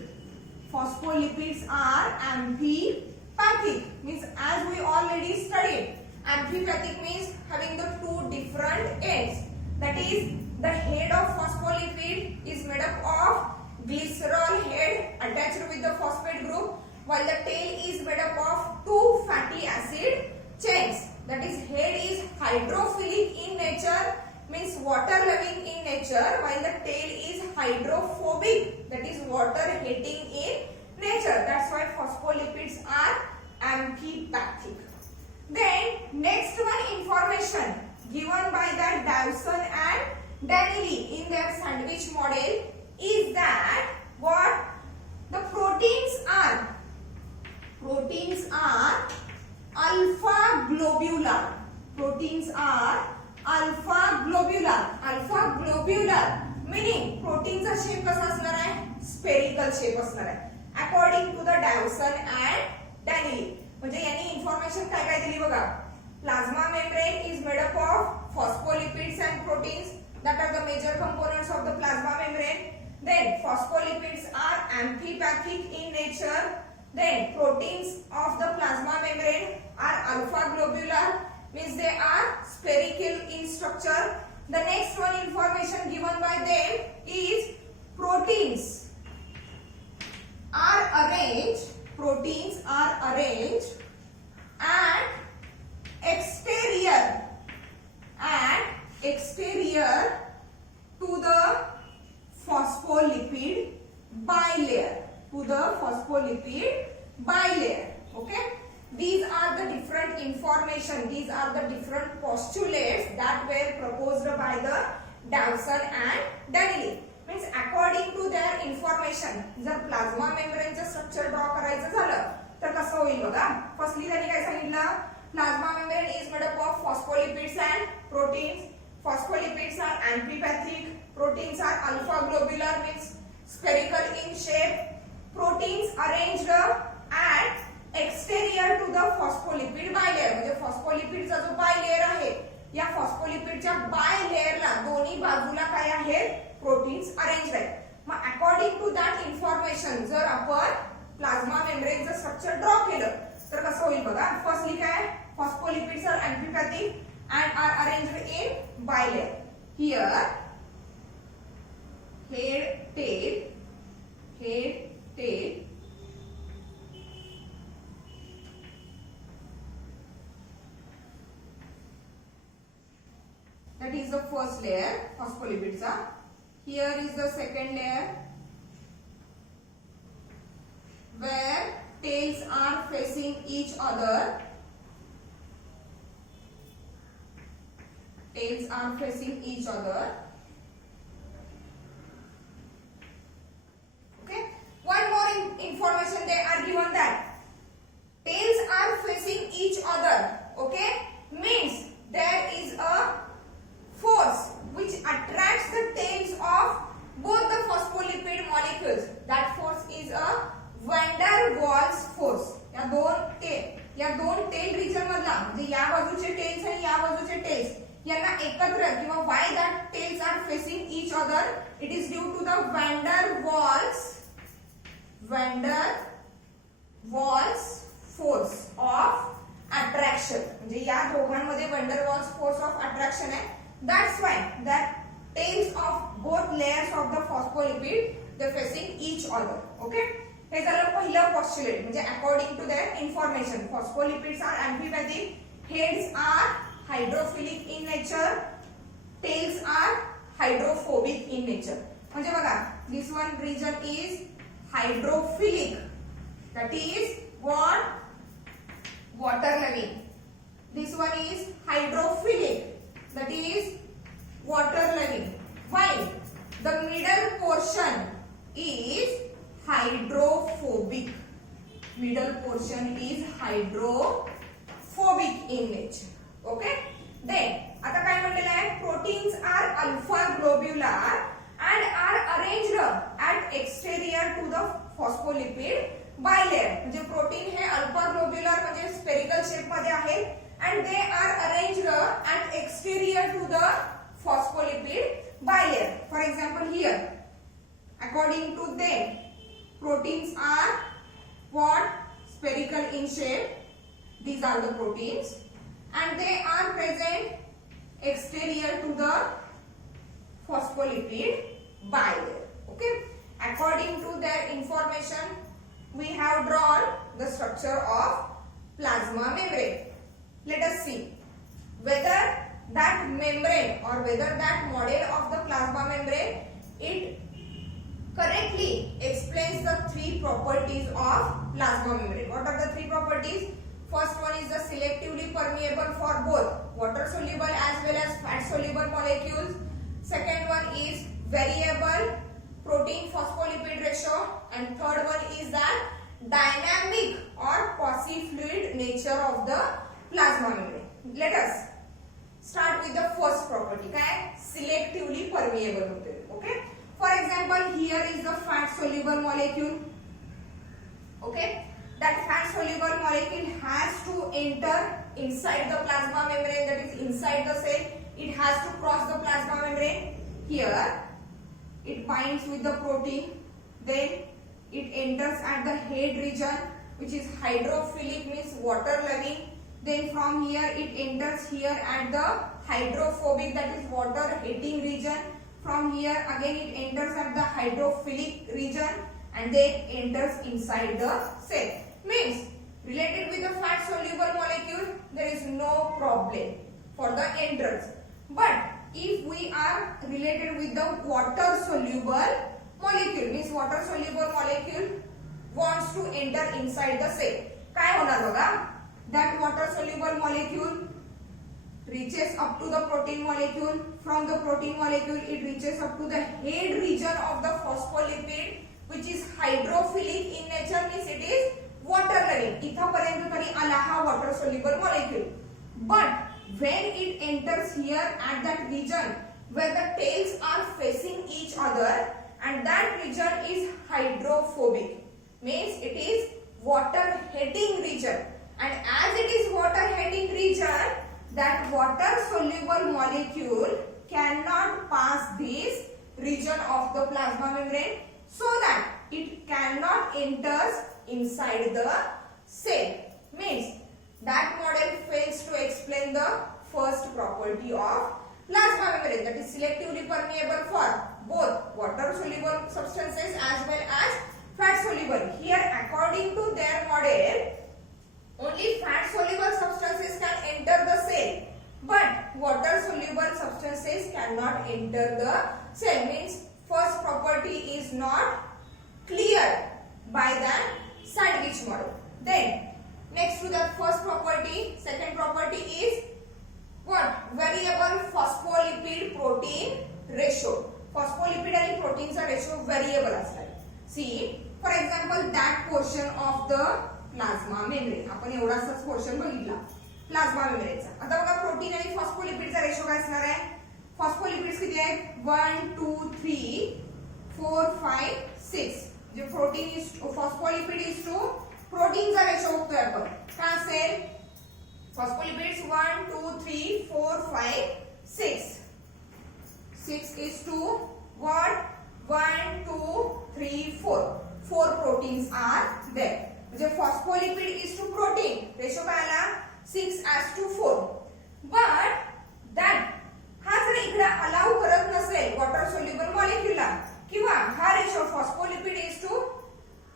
Phospholipids are amphipathic. Means as we already studied, amphipathic means having the two different ends. That is, the head of phospholipid is made up of glycerol head attached with the phosphate group, while the tail is made up of two fatty acid chains. That is, head is hydrophilic in nature, means water loving in nature, while the tail is hydrophobic, that is water hating in nature. That's why phospholipids are amphipathic. Then next one information given by the Davison and Danieli in their sandwich model is that what? The proteins are alpha globular. Proteins are alpha globular. Alpha globular meaning प्रोटीनचा shape कसा असणार आहे? Spherical shape असणार आहे. According to the Davison and Danieli. म्हणजे यांनी information काय काय दिली बघा. Plasma membrane is made up of phospholipids and proteins that are the major components of the plasma membrane. Then phospholipids are amphipathic in nature. Then proteins of the plasma membrane are alpha globular, means they are spherical in structure. The next one information given by them is proteins are arranged and exterior to the phospholipid bilayer. Okay, these are the different information, these are the different postulates that were proposed by the Davison and Danieli. Means according to their information, जर plasma मेम्ब्रेनचं structure draw करायचं झालं तर कसं होईल बघा. Firstly त्यांनी काय सांगितलं? Plasma membrane is made up of phospholipids and proteins. Phospholipids are amphipathic, proteins are alpha globular, means spherical in shape. Proteins arranged at exterior to the phospholipid bilayer. म्हणजे फॉस्फोलिपिडचा जो बायलेयर आहे, या फॉस्फोलिपिडच्या बायलेयरला दोन्ही बाजूला काय आहेत? प्रोटीन्स अरेंज्ड आहेत. मग according to that information जर आपण प्लाझ्मा मेम्ब्रेनचं स्ट्रक्चर ड्रॉ केलं तर कसं होईल बघा. फर्स्टली काय? Phospholipids are amphipathic and are arranged in bilayer. Here head tail that is the first layer, phospholipids. Here is the second layer where tails are facing each other. Okay, one more information they are given that tails are facing each other. Okay, means there is a force which attracts the tails of both the phospholipid molecules. That force is a van der Waals force. या दोन tell region मधला म्हणजे या बाजूचे tales आणि या बाजूचे tales यांना एकत्र किंवा why that tails are facing each other, it is due to the van der Waals force of attraction. म्हणजे या दोघांमध्ये van der Waals force of attraction आहे. That's why that tails of both layers of the phospholipid they facing each other. Okay, हे झालं पहिलं postulate म्हणजे according to their information phospholipids are amphipathic, heads are hydrophilic in nature, tails are hydrophobic in nature. म्हणजे बघा this one region is hydrophilic, that is what water loving. This one is hydrophilic, that is water loving. While the middle portion is hydrophobic. Middle portion is hydrophobic in nature. Okay. Then आता काय म्हटलेलं आहे proteins are alpha globular and are arranged at exterior to the phospholipid bilayer. म्हणजे protein हे alpha globular म्हणजे spherical shape मध्ये आहेत and they are arranged at exterior to the phospholipid bilayer. For example, here according to them proteins are what? Spherical in shape. These are the proteins and they are present exterior to the phospholipid bilayer. Okay, according to their information we have drawn the structure of plasma membrane. Let us see whether that membrane or whether that model of the plasma membrane it correctly explains the three properties of plasma membrane. What are the three properties? First one is the selectively permeable for both water soluble as well as fat soluble molecules. Second one is variable protein phospholipid ratio and third one is that dynamic or quasi-fluid nature of the plasma membrane. Let us start with the first property. काय selectively permeable होते. Okay. For example, here is the fat soluble molecule. Okay. That fat soluble molecule has to enter inside the plasma membrane, that is inside the cell. It has to cross the plasma membrane. Here it binds with the protein, then it enters at the head region which is hydrophilic means water loving. Then from here it enters here at the hydrophobic, that is water hating region. From here again it enters at the hydrophilic region and then enters inside the cell. Means related with the fat soluble molecule there is no problem for the entrance. But if we are related with the water soluble molecule means water soluble molecule wants to enter inside the cell, काय होणार बघा? That water soluble molecule reaches up to the protein molecule. From the protein molecule it reaches up to the head region of the phospholipid which is hydrophilic in nature means it is water loving. इथपर्यंत तरी आला हा water soluble molecule. But when it enters here at that region where the tails are facing each other and that region is hydrophobic means it is water hating region. And as it is water hating region, that water soluble molecule cannot pass this region of the plasma membrane so that it cannot enter inside the cell. Means that model fails to explain the first property of plasma membrane, that is selectively permeable for both water soluble substances as well as fat soluble. Here according to their model only fat soluble substances can enter the cell but water soluble substances cannot enter the cell. Means first property is not clear by the sandwich model. Then next to the first property, second property is what? Variable phospholipid protein ratio. Phospholipid आणि प्रोटीनचा ratio variable असणार. See for example that portion of the plasma membrane, आपण एवढाच portion बघितला plasma मेम्ब्रेनचा. आता बघा protein आणि फॉस्फोलिपिडचा रेशो काय असणार आहे? फॉस्फोलिपिड्स किती आहेत? 1 2 3 4 5 6. जे protein is phospholipid is to प्रोटीनचा रेशो बघतोय आपण. काय असेल? Phospholipids 1 2 3 4 5 6. 6 is to what? 1 2 3 4. 4 proteins are there. म्हणजे phospholipid is to protein ratio काय आला 6 as to 4. But that has an इकडे अलाउ करत नसेल वॉटर सोल्युबल मॉलिक्यूलला किंवा हा रेशो फॉस्फोलिपिड इज टू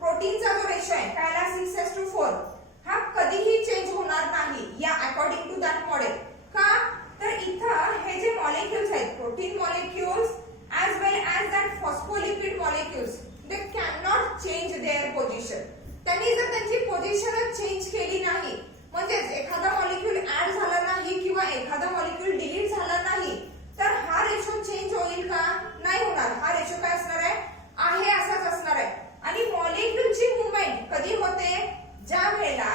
प्रोटीनचा जो रेशो आहे त्याला 6:4 हा कधीही चेंज होणार नाही या अकॉर्डिंग टू दॅट मॉडेल. का तर इथं हे जे मॉलिक्युल्स आहेत protein molecules as well as that phospholipid molecules they cannot change their position. त्यांनी जर त्यांची पोझिशन चेंज केली नाही म्हणजे एखादा मॉलिक्यूल ऍड झाला नाही किंवा एखादा मॉलिक्यूल डिलीट झाला नाही तर हा रेशो चेंज होईल का? नाही होणार. हा रेशो काय असणार आहे असाच असणार आहे. आणि मॉलिक्यूलची मूवमेंट कधी होते? ज्या वेळेला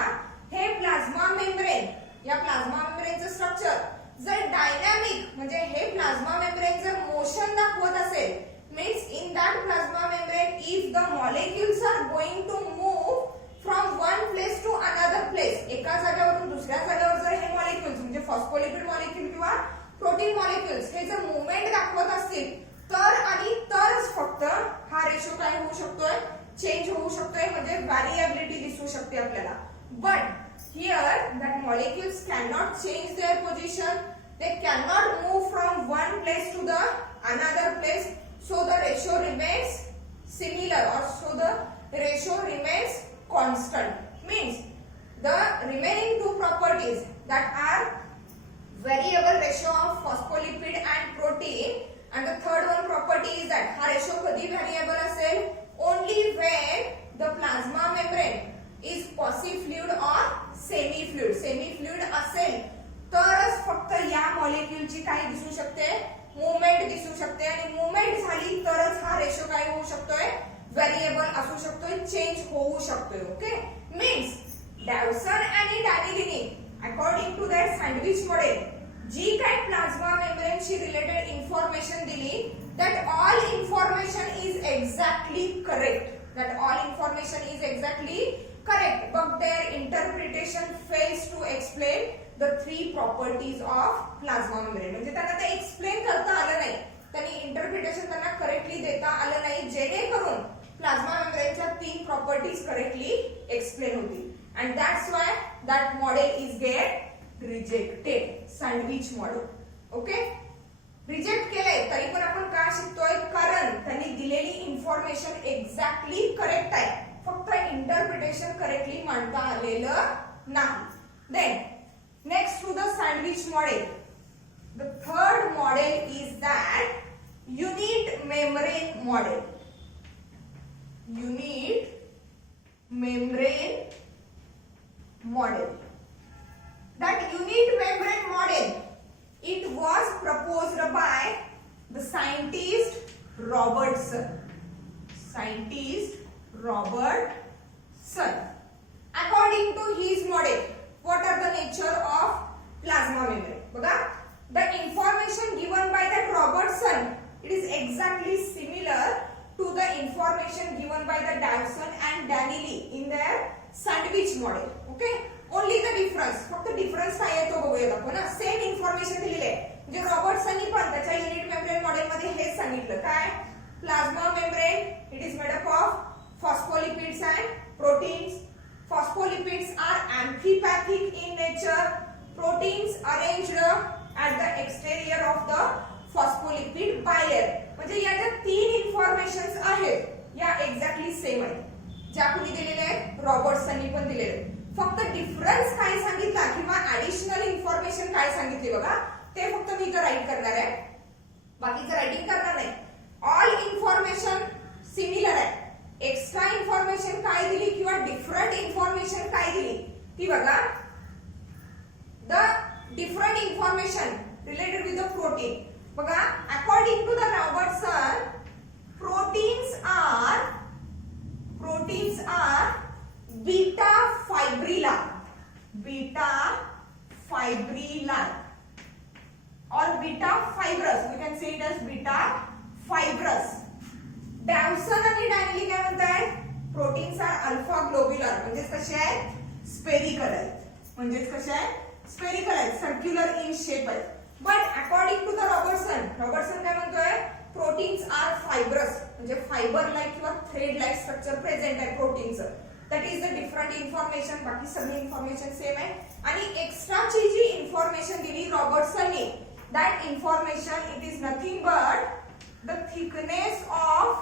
हे प्लाझ्मा मेम्ब्रेन या प्लाझ्मा मेम्ब्रेनचं स्ट्रक्चर जर डायनॅमिक म्हणजे हे प्लाझ्मा मेम्ब्रेन जर मोशन दाखवत असेल means in that plasma membrane if the molecules are going to move from one place to another place एका जागेवरून दुसऱ्या जागेवर जर हे मॉलिक्युल्स म्हणजे फॉस्फोलिपिड मॉलिक्यूल किंवा प्रोटीन मॉलिक्युल्स हे जर मूवमेंट दाखवत असतील तर आणि तरच फक्त हा रेशो काय होऊ शकतोय? चेंज होऊ शकतोय म्हणजे व्हॅरिएबिलिटी दिसू शकते आपल्याला. But here that molecules cannot change their position, they cannot move from one place to the another place, so the ratio remains similar or so the ratio remains constant. Means the remaining two properties that are variable ratio of phospholipid and protein and the third one property is that ha ratio kadi variable asel only when the plasma membrane is quasi-fluid or semi-fluid. Semi-fluid असेल तरच फक्त या मॉलिक्यूलची काय दिसू शकते? Movement दिसू शकते आणि मूवमेंट झाली तरच हा रेशो काय होऊ शकतोय? व्हेरिएबल असू शकतोय, चेंज होऊ शकतोय. ओके मीन्स डॅवसन आणि Danielli according to that sandwich model जी काय प्लाझ्मा मेम्ब्रेनशी रिलेटेड इन्फॉर्मेशन दिली that all information is exactly correct. That all information is exactly correct, but their interpretation fails to explain the three properties of plasma membrane. म्हणजे त्यांना ते explain करता आलं नाही, त्यांनी इंटरप्रिटेशन त्यांना करेक्टली देता आलं नाही जेणेकरून प्लाझ्मा मेम्ब्रेनच्या 3 प्रॉपर्टीज करेक्टली एक्सप्लेन होतील. And that's why that model is get rejected. Sandwich model. Okay reject केलंय तरी पण आपण का शिकतोय? कारण त्यांनी दिलेली इन्फॉर्मेशन एक्झॅक्टली करेक्ट आहे, फक्त इंटरप्रिटेशन करेक्टली मांडता आलेलं नाही. Then next to the sandwich model. The third model is that unit membrane model. Unit membrane model. That unit membrane model it was proposed by the scientist Robertson. Scientist Robertson. According to his model, what are the nature of plasma membrane? बघा, the information given by that Robertson it is exactly similar to the information given by the Dawson and Danelli in their sandwich model. Okay? Only the difference फक्त difference काय आहे तो बघूयात आपण. Same information दिलेली आहे म्हणजे रॉबर्टसननी पण त्याच्या युनिट मेम्ब्रेन मॉडेल मध्ये हेच सांगितलं. काय? Plasma membrane it is made up of phospholipids and proteins. Phospholipids are amphipathic in nature. Proteins arranged at the exterior of the phospholipid bilayer. म्हणजे या ज्या 3 इन्फॉर्मेशन्स आहेत या एक्झॅक्टली सेम आहेत ज्या कुणी दिलेल्या आहेत? रॉबर्टसननी पण दिलेले आहेत. फक्त डिफरन्स काय सांगितला किंवा ऍडिशनल इन्फॉर्मेशन काय सांगितली बघा ते फक्त मी इथं राईट करणार आहे, बाकीचं रायटिंग करणार नाही. ऑल इन्फॉर्मेशन सिमिलर आहे. एक्स्ट्रा इन्फॉर्मेशन काय दिली किंवा डिफरंट इन्फॉर्मेशन काय दिली ती बघा. The different information related with the protein बघा. According to the Robertson proteins are beta fibrilla or beta fibrous. We can say it as beta fibrous. डॅवसन आणि डॅनिली काय म्हणतात? प्रोटीन्स आर अल्फा ग्लोब्युलर म्हणजे कसे आहेत? स्पेरिकल आहेत. म्हणजे कसे आहेत? स्पेरिकल आहेत, सर्क्युलर इन शेप आहेत. But according to the Robertson काय म्हणतोय? प्रोटीन्स आर फायब्रस म्हणजे फायबर लाईक किंवा थ्रेड लाईक स्ट्रक्चर प्रेझेंट आहे प्रोटीनचं. That is the different information. बाकी सगळी इन्फॉर्मेशन सेम आहे. आणि एक्स्ट्राची जी इन्फॉर्मेशन दिली रॉबर्टसनने that information, it is nothing but the thickness of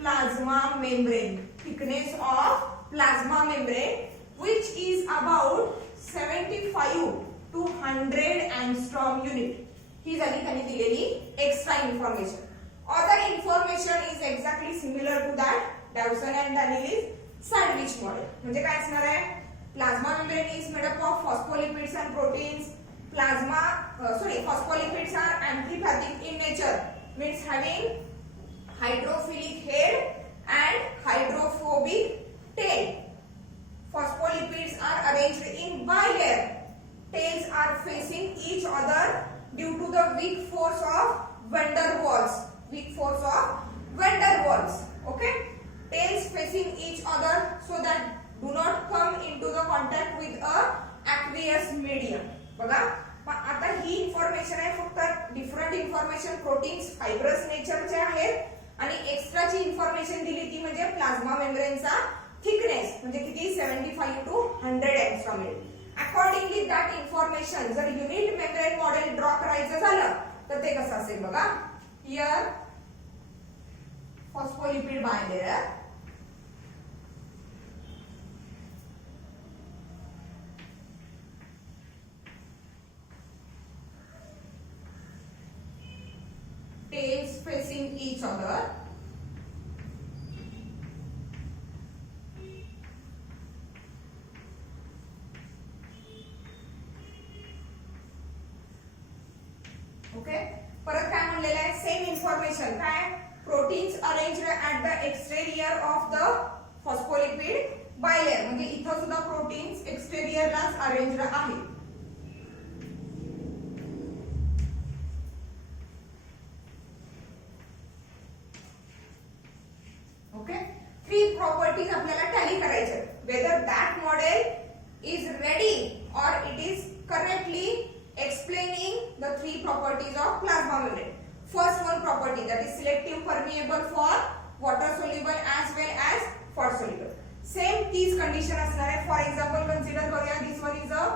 plasma membrane. Thickness of plasma membrane, which is about 75 to 100 angstrom unit. ही झाली त्यांनी दिलेली extra information. Other information is exactly similar to that Dawson and Danilis sandwich model. म्हणजे काय असणार आहे? Plasma membrane is made up of phospholipids and proteins. Phospholipids are amphipathic in nature, means having hydrophilic head and hydrophobic tail. Phospholipids are arranged in bilayer. Tails are facing each other due to the weak force of van der Waals. Okay, tails facing each other so that do not come into the contact with a aqueous medium. बघा, आता ही information आहे फक्त different information. Proteins fibrous नेचरचे आहेत आणि एक्स्ट्राची information दिली ती म्हणजे plasma मेम्ब्रेनचा thickness म्हणजे किती 75 to 100 angstrom. Accordingly that information जर युनिट मेम्ब्रेन मॉडेल ड्रॉ करायचं झालं तर ते कसं असेल बघा. Here phospholipid bilayer, tails facing each other, okay. परत काय म्हणलेलं आहे? सेम इन्फॉर्मेशन काय? Proteins arranged at the exterior of the phospholipid bilayer. म्हणजे इथं सुद्धा प्रोटीन्स एक्सटेरियरलाच अरेंज्ड आहे. ओके, 3 प्रॉपर्टीज आपल्याला टॅली करायच्या. Whether that model is ready or it is correctly explaining the 3 properties of plasma membrane. First one property, that is selective permeable for water soluble as well as fat soluble. Same तीच condition असणार आहे. For example, consider करूया, this one is a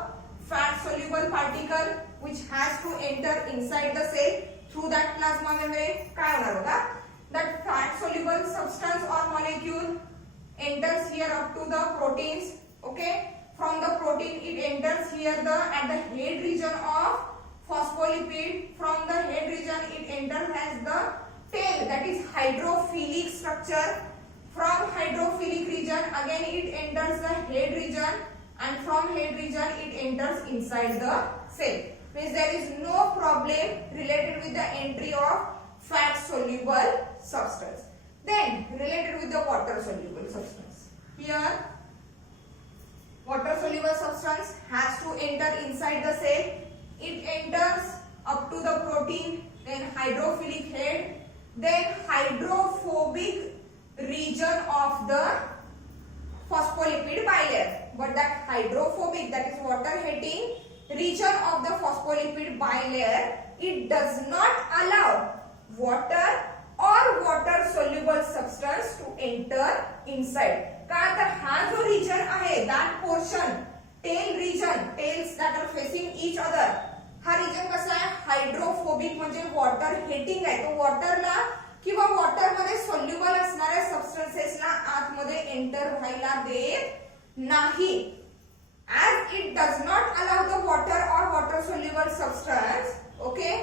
fat soluble particle which has to enter inside the cell through that plasma membrane. काय होणार होता? That fat soluble substance or molecule enters here up to the proteins. Okay, from the protein it enters here at the head region of phospholipid. From the head region it enters as the tail, that is hydrophilic structure. From hydrophilic region again it enters the head region, and from head region it enters inside the cell. Means there is no problem related with the entry of fat soluble substance. Then related with the water soluble substance, here water soluble substance has to enter inside the cell. It enters up to the protein, then hydrophilic head, then hydrophobic region of the phospholipid bilayer. But that hydrophobic, that is water hating region of the phospholipid bilayer, it does not allow water or water soluble substance to enter inside. का तर हा जो region आहे, that portion, tail region, tails that are facing each other, हा region कसा आहे? Hydrophobic म्हणजे water hating आहे. तो वॉटरला किंवा वॉटर मध्ये सोल्युबल असणाऱ्या सबस्टन्सेसला आतमध्ये एंटर व्हायला देत नाही. As it does not allow the water or water soluble substance, okay,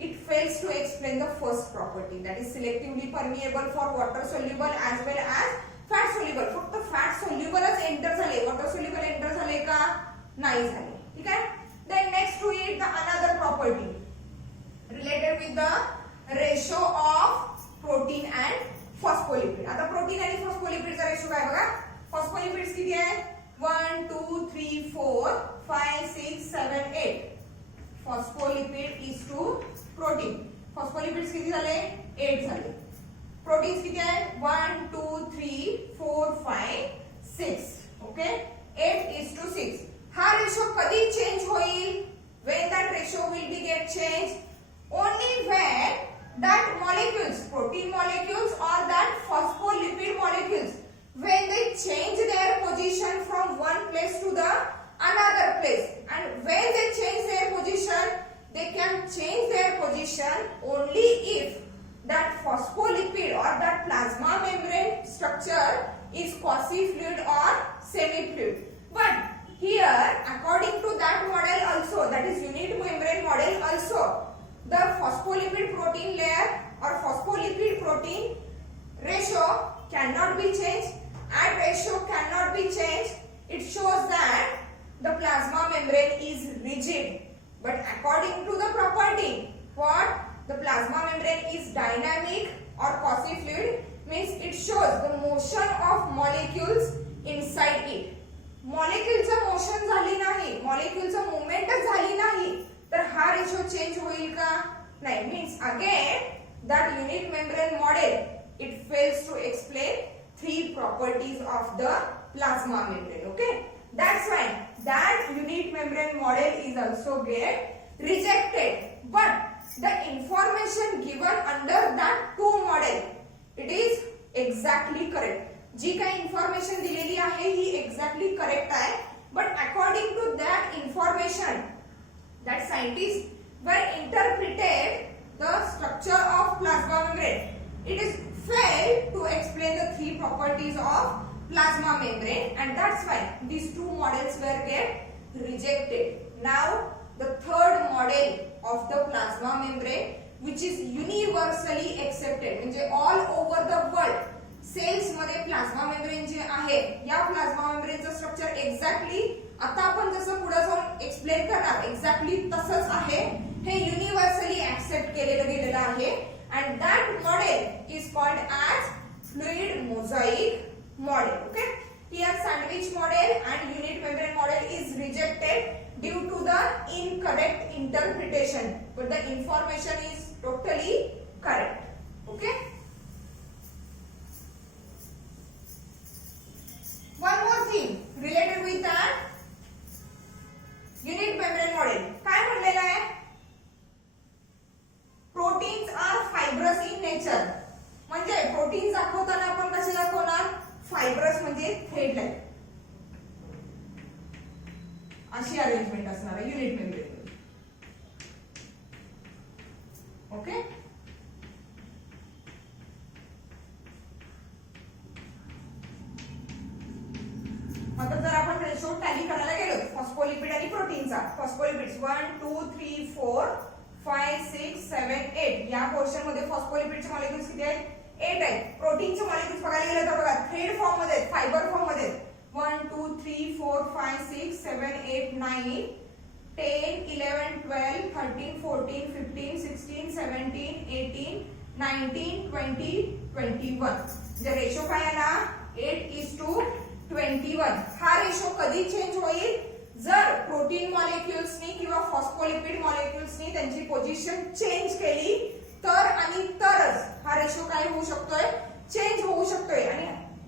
it fails to explain the first property, that is selectively permeable for water soluble as well as fat soluble. फक्त fat सोल्युबलच enter झाले, water soluble enter झाले का? नाही झाले. ठीक आहे. Then next to it the another property related with the ratio of protein and phospholipid. आता प्रोटीन आणि फॉस्फोलिपिडचा रेशो काय बघा. फॉस्फोलिपिड्स किती आहेत? 1 2 3 4 5 6 7 8. Phospholipid is to protein. Phospholipids किती झाले? 8 झाले. प्रोटीन्स किती आहेत? 1 2 3 4 5 6. ओके, 8:6. हा रेशो कधी चेंज होईल? when that ratio will be get changed? only when that molecules, protein molecules or that phospholipid molecules, when they change their position from one place to the another place, and when they change their position is quasi-fluid or semi-fluid. But here, according to that model also, that is unit membrane model also, the phospholipid protein layer or phospholipid protein ratio cannot be changed, and ratio cannot be changed. It shows that the plasma membrane is rigid. But according to the property, what? The plasma membrane is dynamic or quasi-fluid, means it shows the motion of molecules inside it. मॉलिक्यूलचं motion झाली नाही, मॉलिक्यूलचं मुवमेंटच झाली नाही, तर हा ratio change होईल का? नाही. Means again that unit membrane model, it fails to explain three properties of the plasma membrane. Okay, that's why that unit membrane model is also get rejected. But the information given under that two model, it is exactly correct. जी काही information दिलेली आहे ही exactly correct आहे. But according to that information, that scientists were interpreted the structure of plasma membrane, it is failed to explain the three properties of plasma membrane, and that's why these two models were get rejected. Now the third model of the plasma membrane, which is universally accepted, म्हणजे all over the world cells मध्ये plasma membrane जे आहे, या plasma मेम्ब्रेनचं structure exactly आता आपण जसं पुढे जाऊन एक्सप्लेन करणार एक्झॅक्टली तसंच आहे. हे युनिव्हर्सली ऍक्सेप्ट केलेलं गेलेलं आहे, and that model is called as fluid mosaic model. Okay, here sandwich model and unit membrane model is rejected due to the incorrect interpretation, but the information is totally correct. Okay, one more thing related with that unit membrane model. काय म्हणलेलं आहे? Proteins are fibrous in nature. म्हणजे proteins दाखवताना आपण कसे दाखवणार? Fibrous म्हणजे thread line, अशी अरेंजमेंट असणार आहे युनिट मेम्ब्रेन. ओके, आता जर आपण रेशो टॅली करायला गेलो फॉस्फोलिपिड आणि प्रोटीनचा, फॉस्फोलिपिड्स 1 2 3 4 5 6 7 8 या पोर्शन मध्ये फॉस्फोलिपिडचे मॉलिक्युल्स किती आहेत? 8 आहेत. प्रोटीनचे मॉलिक्युल्स बघायला गेले तर बघा थ्रेड फॉर्म मध्ये आहेत, फायबर फॉर्म मध्ये आहेत. 1 2 3 4 5 6 7 8 9 10 11 12 13 14 15 16 17 18 19 20 21. म्हणजे रेशो काय आला? 8:21. हा रेशो कधी चेंज होईल? जर प्रोटीन मॉलिक्युल्सनी किंवा फॉस्फोलिपिड मॉलिक्युल्सनी त्यांची पोझिशन चेंज केली तर आणि तरच हा रेशो काय होऊ शकतोय? चेंज होऊ शकतोय. आणि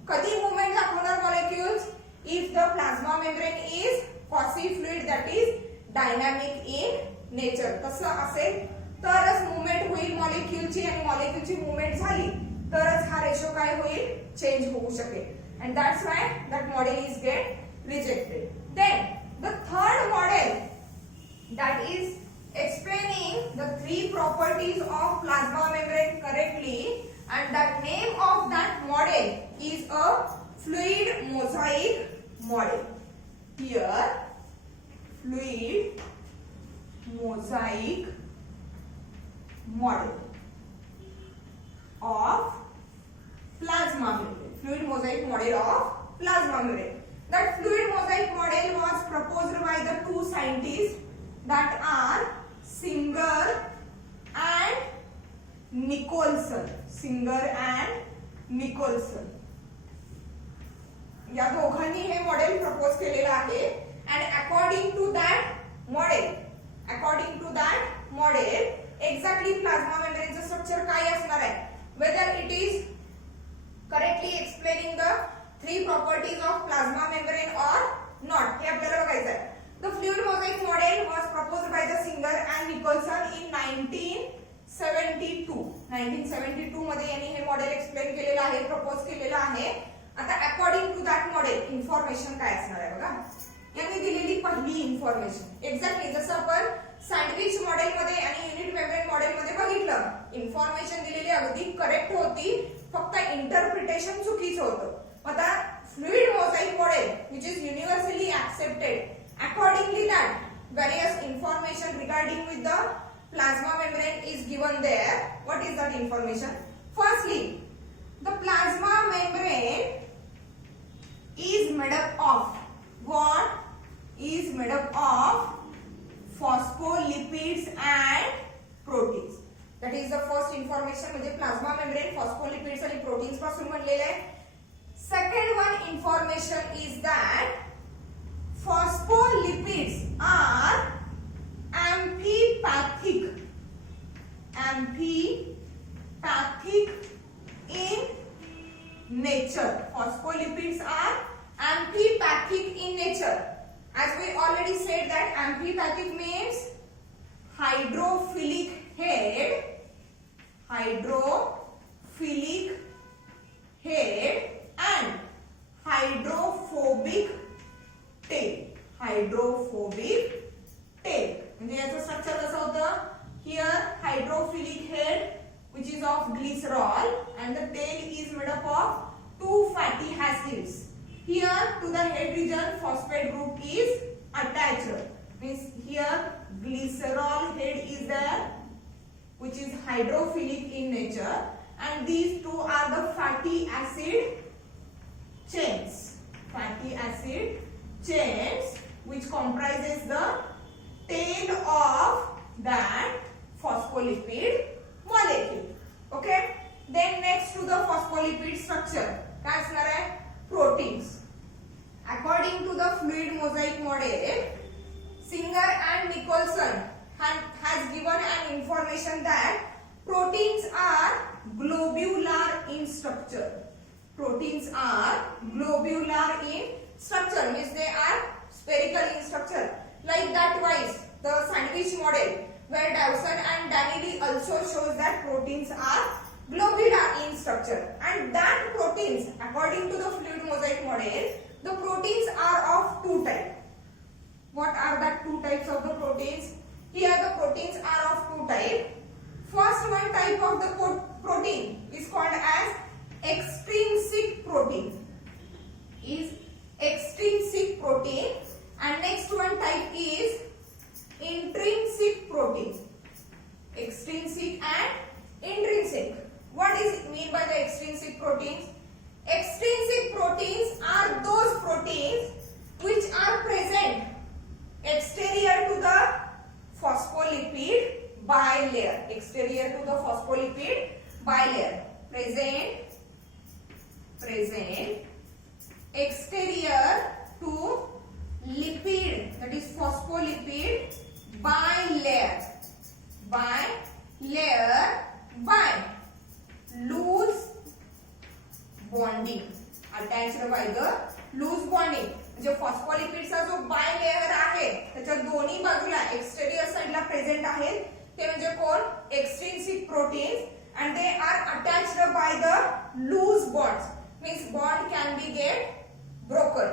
कधी मुवमेंट दाखवणार molecules? If the plasma membrane is quasi-fluid, that is dynamic in nature. तसं असेल तरच मुवमेंट होईल मॉलिक्युलची, आणि मॉलिक्युलची मुवमेंट झाली तरच हा रेशो काय होईल? चेंज होऊ शकेल. And that's why that model is get rejected. Then the third model, that is explaining the three properties of plasma membrane correctly, and the name of that model is a fluid mosaic model. Here fluid mosaic model of plasma membrane. Fluid mosaic model of plasma membrane. That fluid mosaic model was proposed by the two scientists, that are Singer and Nicholson. Singer and Nicholson. या दोघांनी हे model propose केलेलं आहे. and according to that model exactly plasma membrane चं structure काय असणार आहे? whether it is correctly explaining the three properties of plasma membrane or not, हे आपल्याला बघायचं आहे. The fluid mosaic model was proposed by the Singer and Nicholson in 1972. 1972 मध्ये यांनी हे model explain केलेलं आहे, प्रपोज केलेलं आहे. आता according to that model information काय असणार आहे बघा. यांनी दिलेली पहिली इन्फॉर्मेशन एक्झॅक्टली जसं आपण सँडविच मॉडेल मध्ये आणि युनिट मेम्ब्रेन मॉडेल मध्ये बघितलं, इन्फॉर्मेशन दिलेली अगदी करेक्ट होती, फक्त इंटरप्रिटेशन चुकीचं होतं. आता fluid mosaic model which is universally accepted accordingly that various information regarding with the plasma membrane is given there. What is that information? Firstly, the plasma membrane is made up of what? Is made up of phospholipids and proteins. That is the first information. म्हणजे plasma membrane phospholipids आणि proteins पासून बनलेले आहे. Second one information is that phospholipids are amphipathic in nature. Phospholipids are amphipathic in nature. As we already said that amphipathic means hydrophilic head and hydrophobic tail. म्हणजे याचं structure कसं होतं? Here hydrophilic head which is of glycerol and the tail is made up of 2 fatty acids. Here to the head region phosphate group is attached. Means here glycerol head is there which is hydrophilic in nature and these two are the fatty acid chains. Which comprises the tail of that phospholipid molecule. Okay. Then next to the phospholipid structure काय असणार आहे? Proteins. According to the fluid mosaic model, Singer and Nicholson has given an information that proteins are globular in structure. Means they are spherical in structure. Like that wise, the sandwich model where Dawson and Danelli also shows that proteins are globular in structure. And that proteins, according to the fluid mosaic model, the proteins are of two types. What are the two types of the proteins? Here the proteins are of two types. First one type of the protein is called as extrinsic protein. And next one type is intrinsic protein. Extrinsic and intrinsic. What is it mean by the extrinsic proteins? Extrinsic proteins are those proteins which are present exterior to the phospholipid bilayer. Present exterior to lipid, that is phospholipid bilayer by loose bonding, attached by the loose bonding. म्हणजे फॉस्फोलिपिडचा जो by layer आहे त्याच्या दोन्ही बाजूला exterior साइडला present आहेत ते म्हणजे कोण? एक्सट्रिन्सिक proteins and they are attached by the loose bonds. Means bond can be get broken.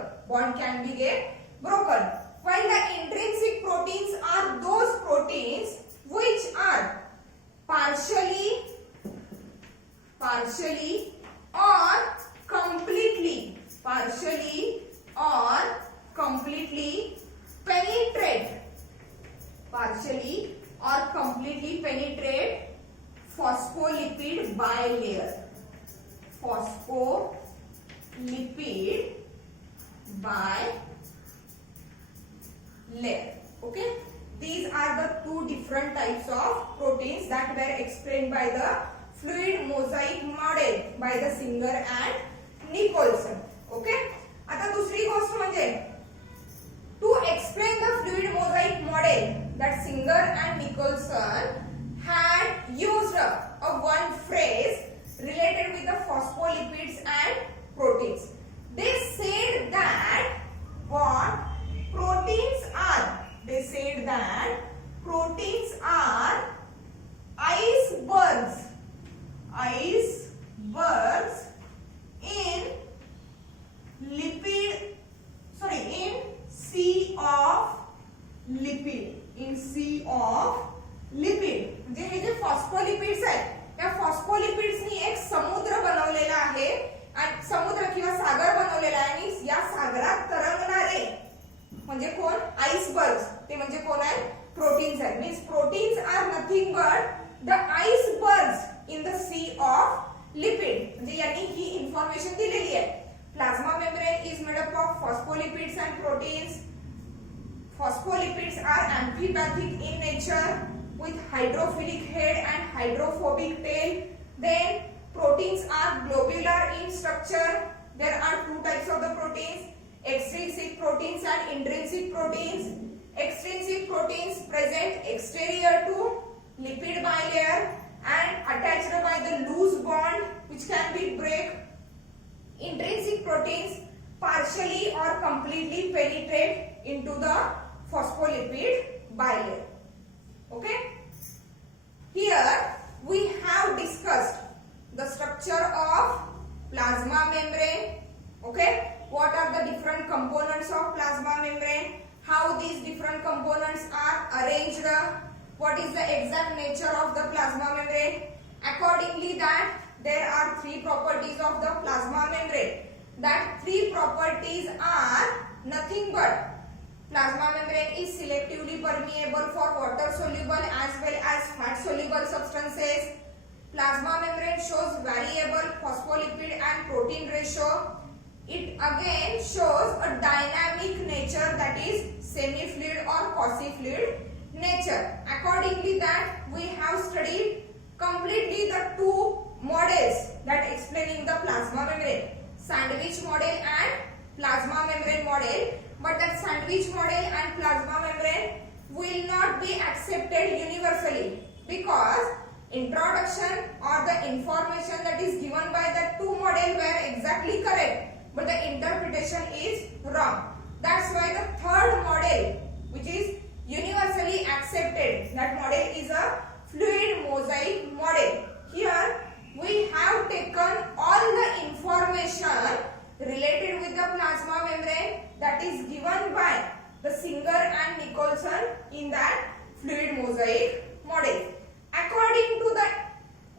While the intrinsic proteins are those proteins which are partially or completely penetrate phospholipid bilayer. Okay, these are the two different types of proteins that were explained by the fluid mosaic model by the Singer and Nicholson. Okay, आता दुसरी गोष्ट म्हणजे to explain the fluid mosaic model that Singer and Nicholson had used a one phrase related with the phospholipids and proteins. They said that what proteins are? They said that proteins are icebergs in sea of lipid. म्हणजे हे जे phospholipids आहेत त्या फॉस्फोलिपिड्सनी एक समुद्र बनवलेला आहे information दिलेली आहे. Plasma membrane is made up of phospholipids and proteins. Phospholipids are amphipathic in nature with hydrophilic head and hydrophobic tail. Then proteins are globular in structure. There are two types of the proteins: extrinsic proteins and intrinsic proteins. Extrinsic proteins present exterior to lipid bilayer and attached by the loose bond which can be break. Intrinsic proteins partially or completely penetrate into the phospholipid bilayer. Okay, here we have discussed the structure of plasma membrane. Okay, what are the different components of plasma membrane, how these different components are arranged, what is the exact nature of the plasma membrane. Accordingly, that there are three properties of the plasma membrane. That three properties are nothing but plasma membrane is selectively permeable for water soluble as well as fat soluble substances. Plasma membrane shows variable phospholipid and protein ratio. It again shows a dynamic nature, that is semi-fluid or quasi-fluid nature. Accordingly, that we have studied completely the two models that explaining the plasma membrane, sandwich model and plasma membrane model. But that sandwich model and plasma membrane will not be accepted universally because introduction or the information that is given by the two model were exactly correct, but the interpretation is wrong. That's why the third model, which is universally accepted, that model is a fluid mosaic model. Here we have taken all the information related with the plasma membrane that is given by the Singer and Nicholson in that fluid mosaic model. According to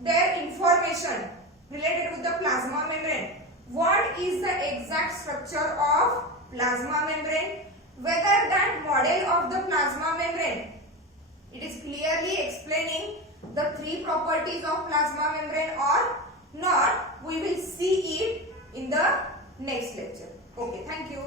their information related with the plasma membrane, what is the exact structure of plasma membrane, whether that model of the plasma membrane, it is clearly explaining the three properties of plasma membrane or not, we will see it in the next lecture. Okay, thank you.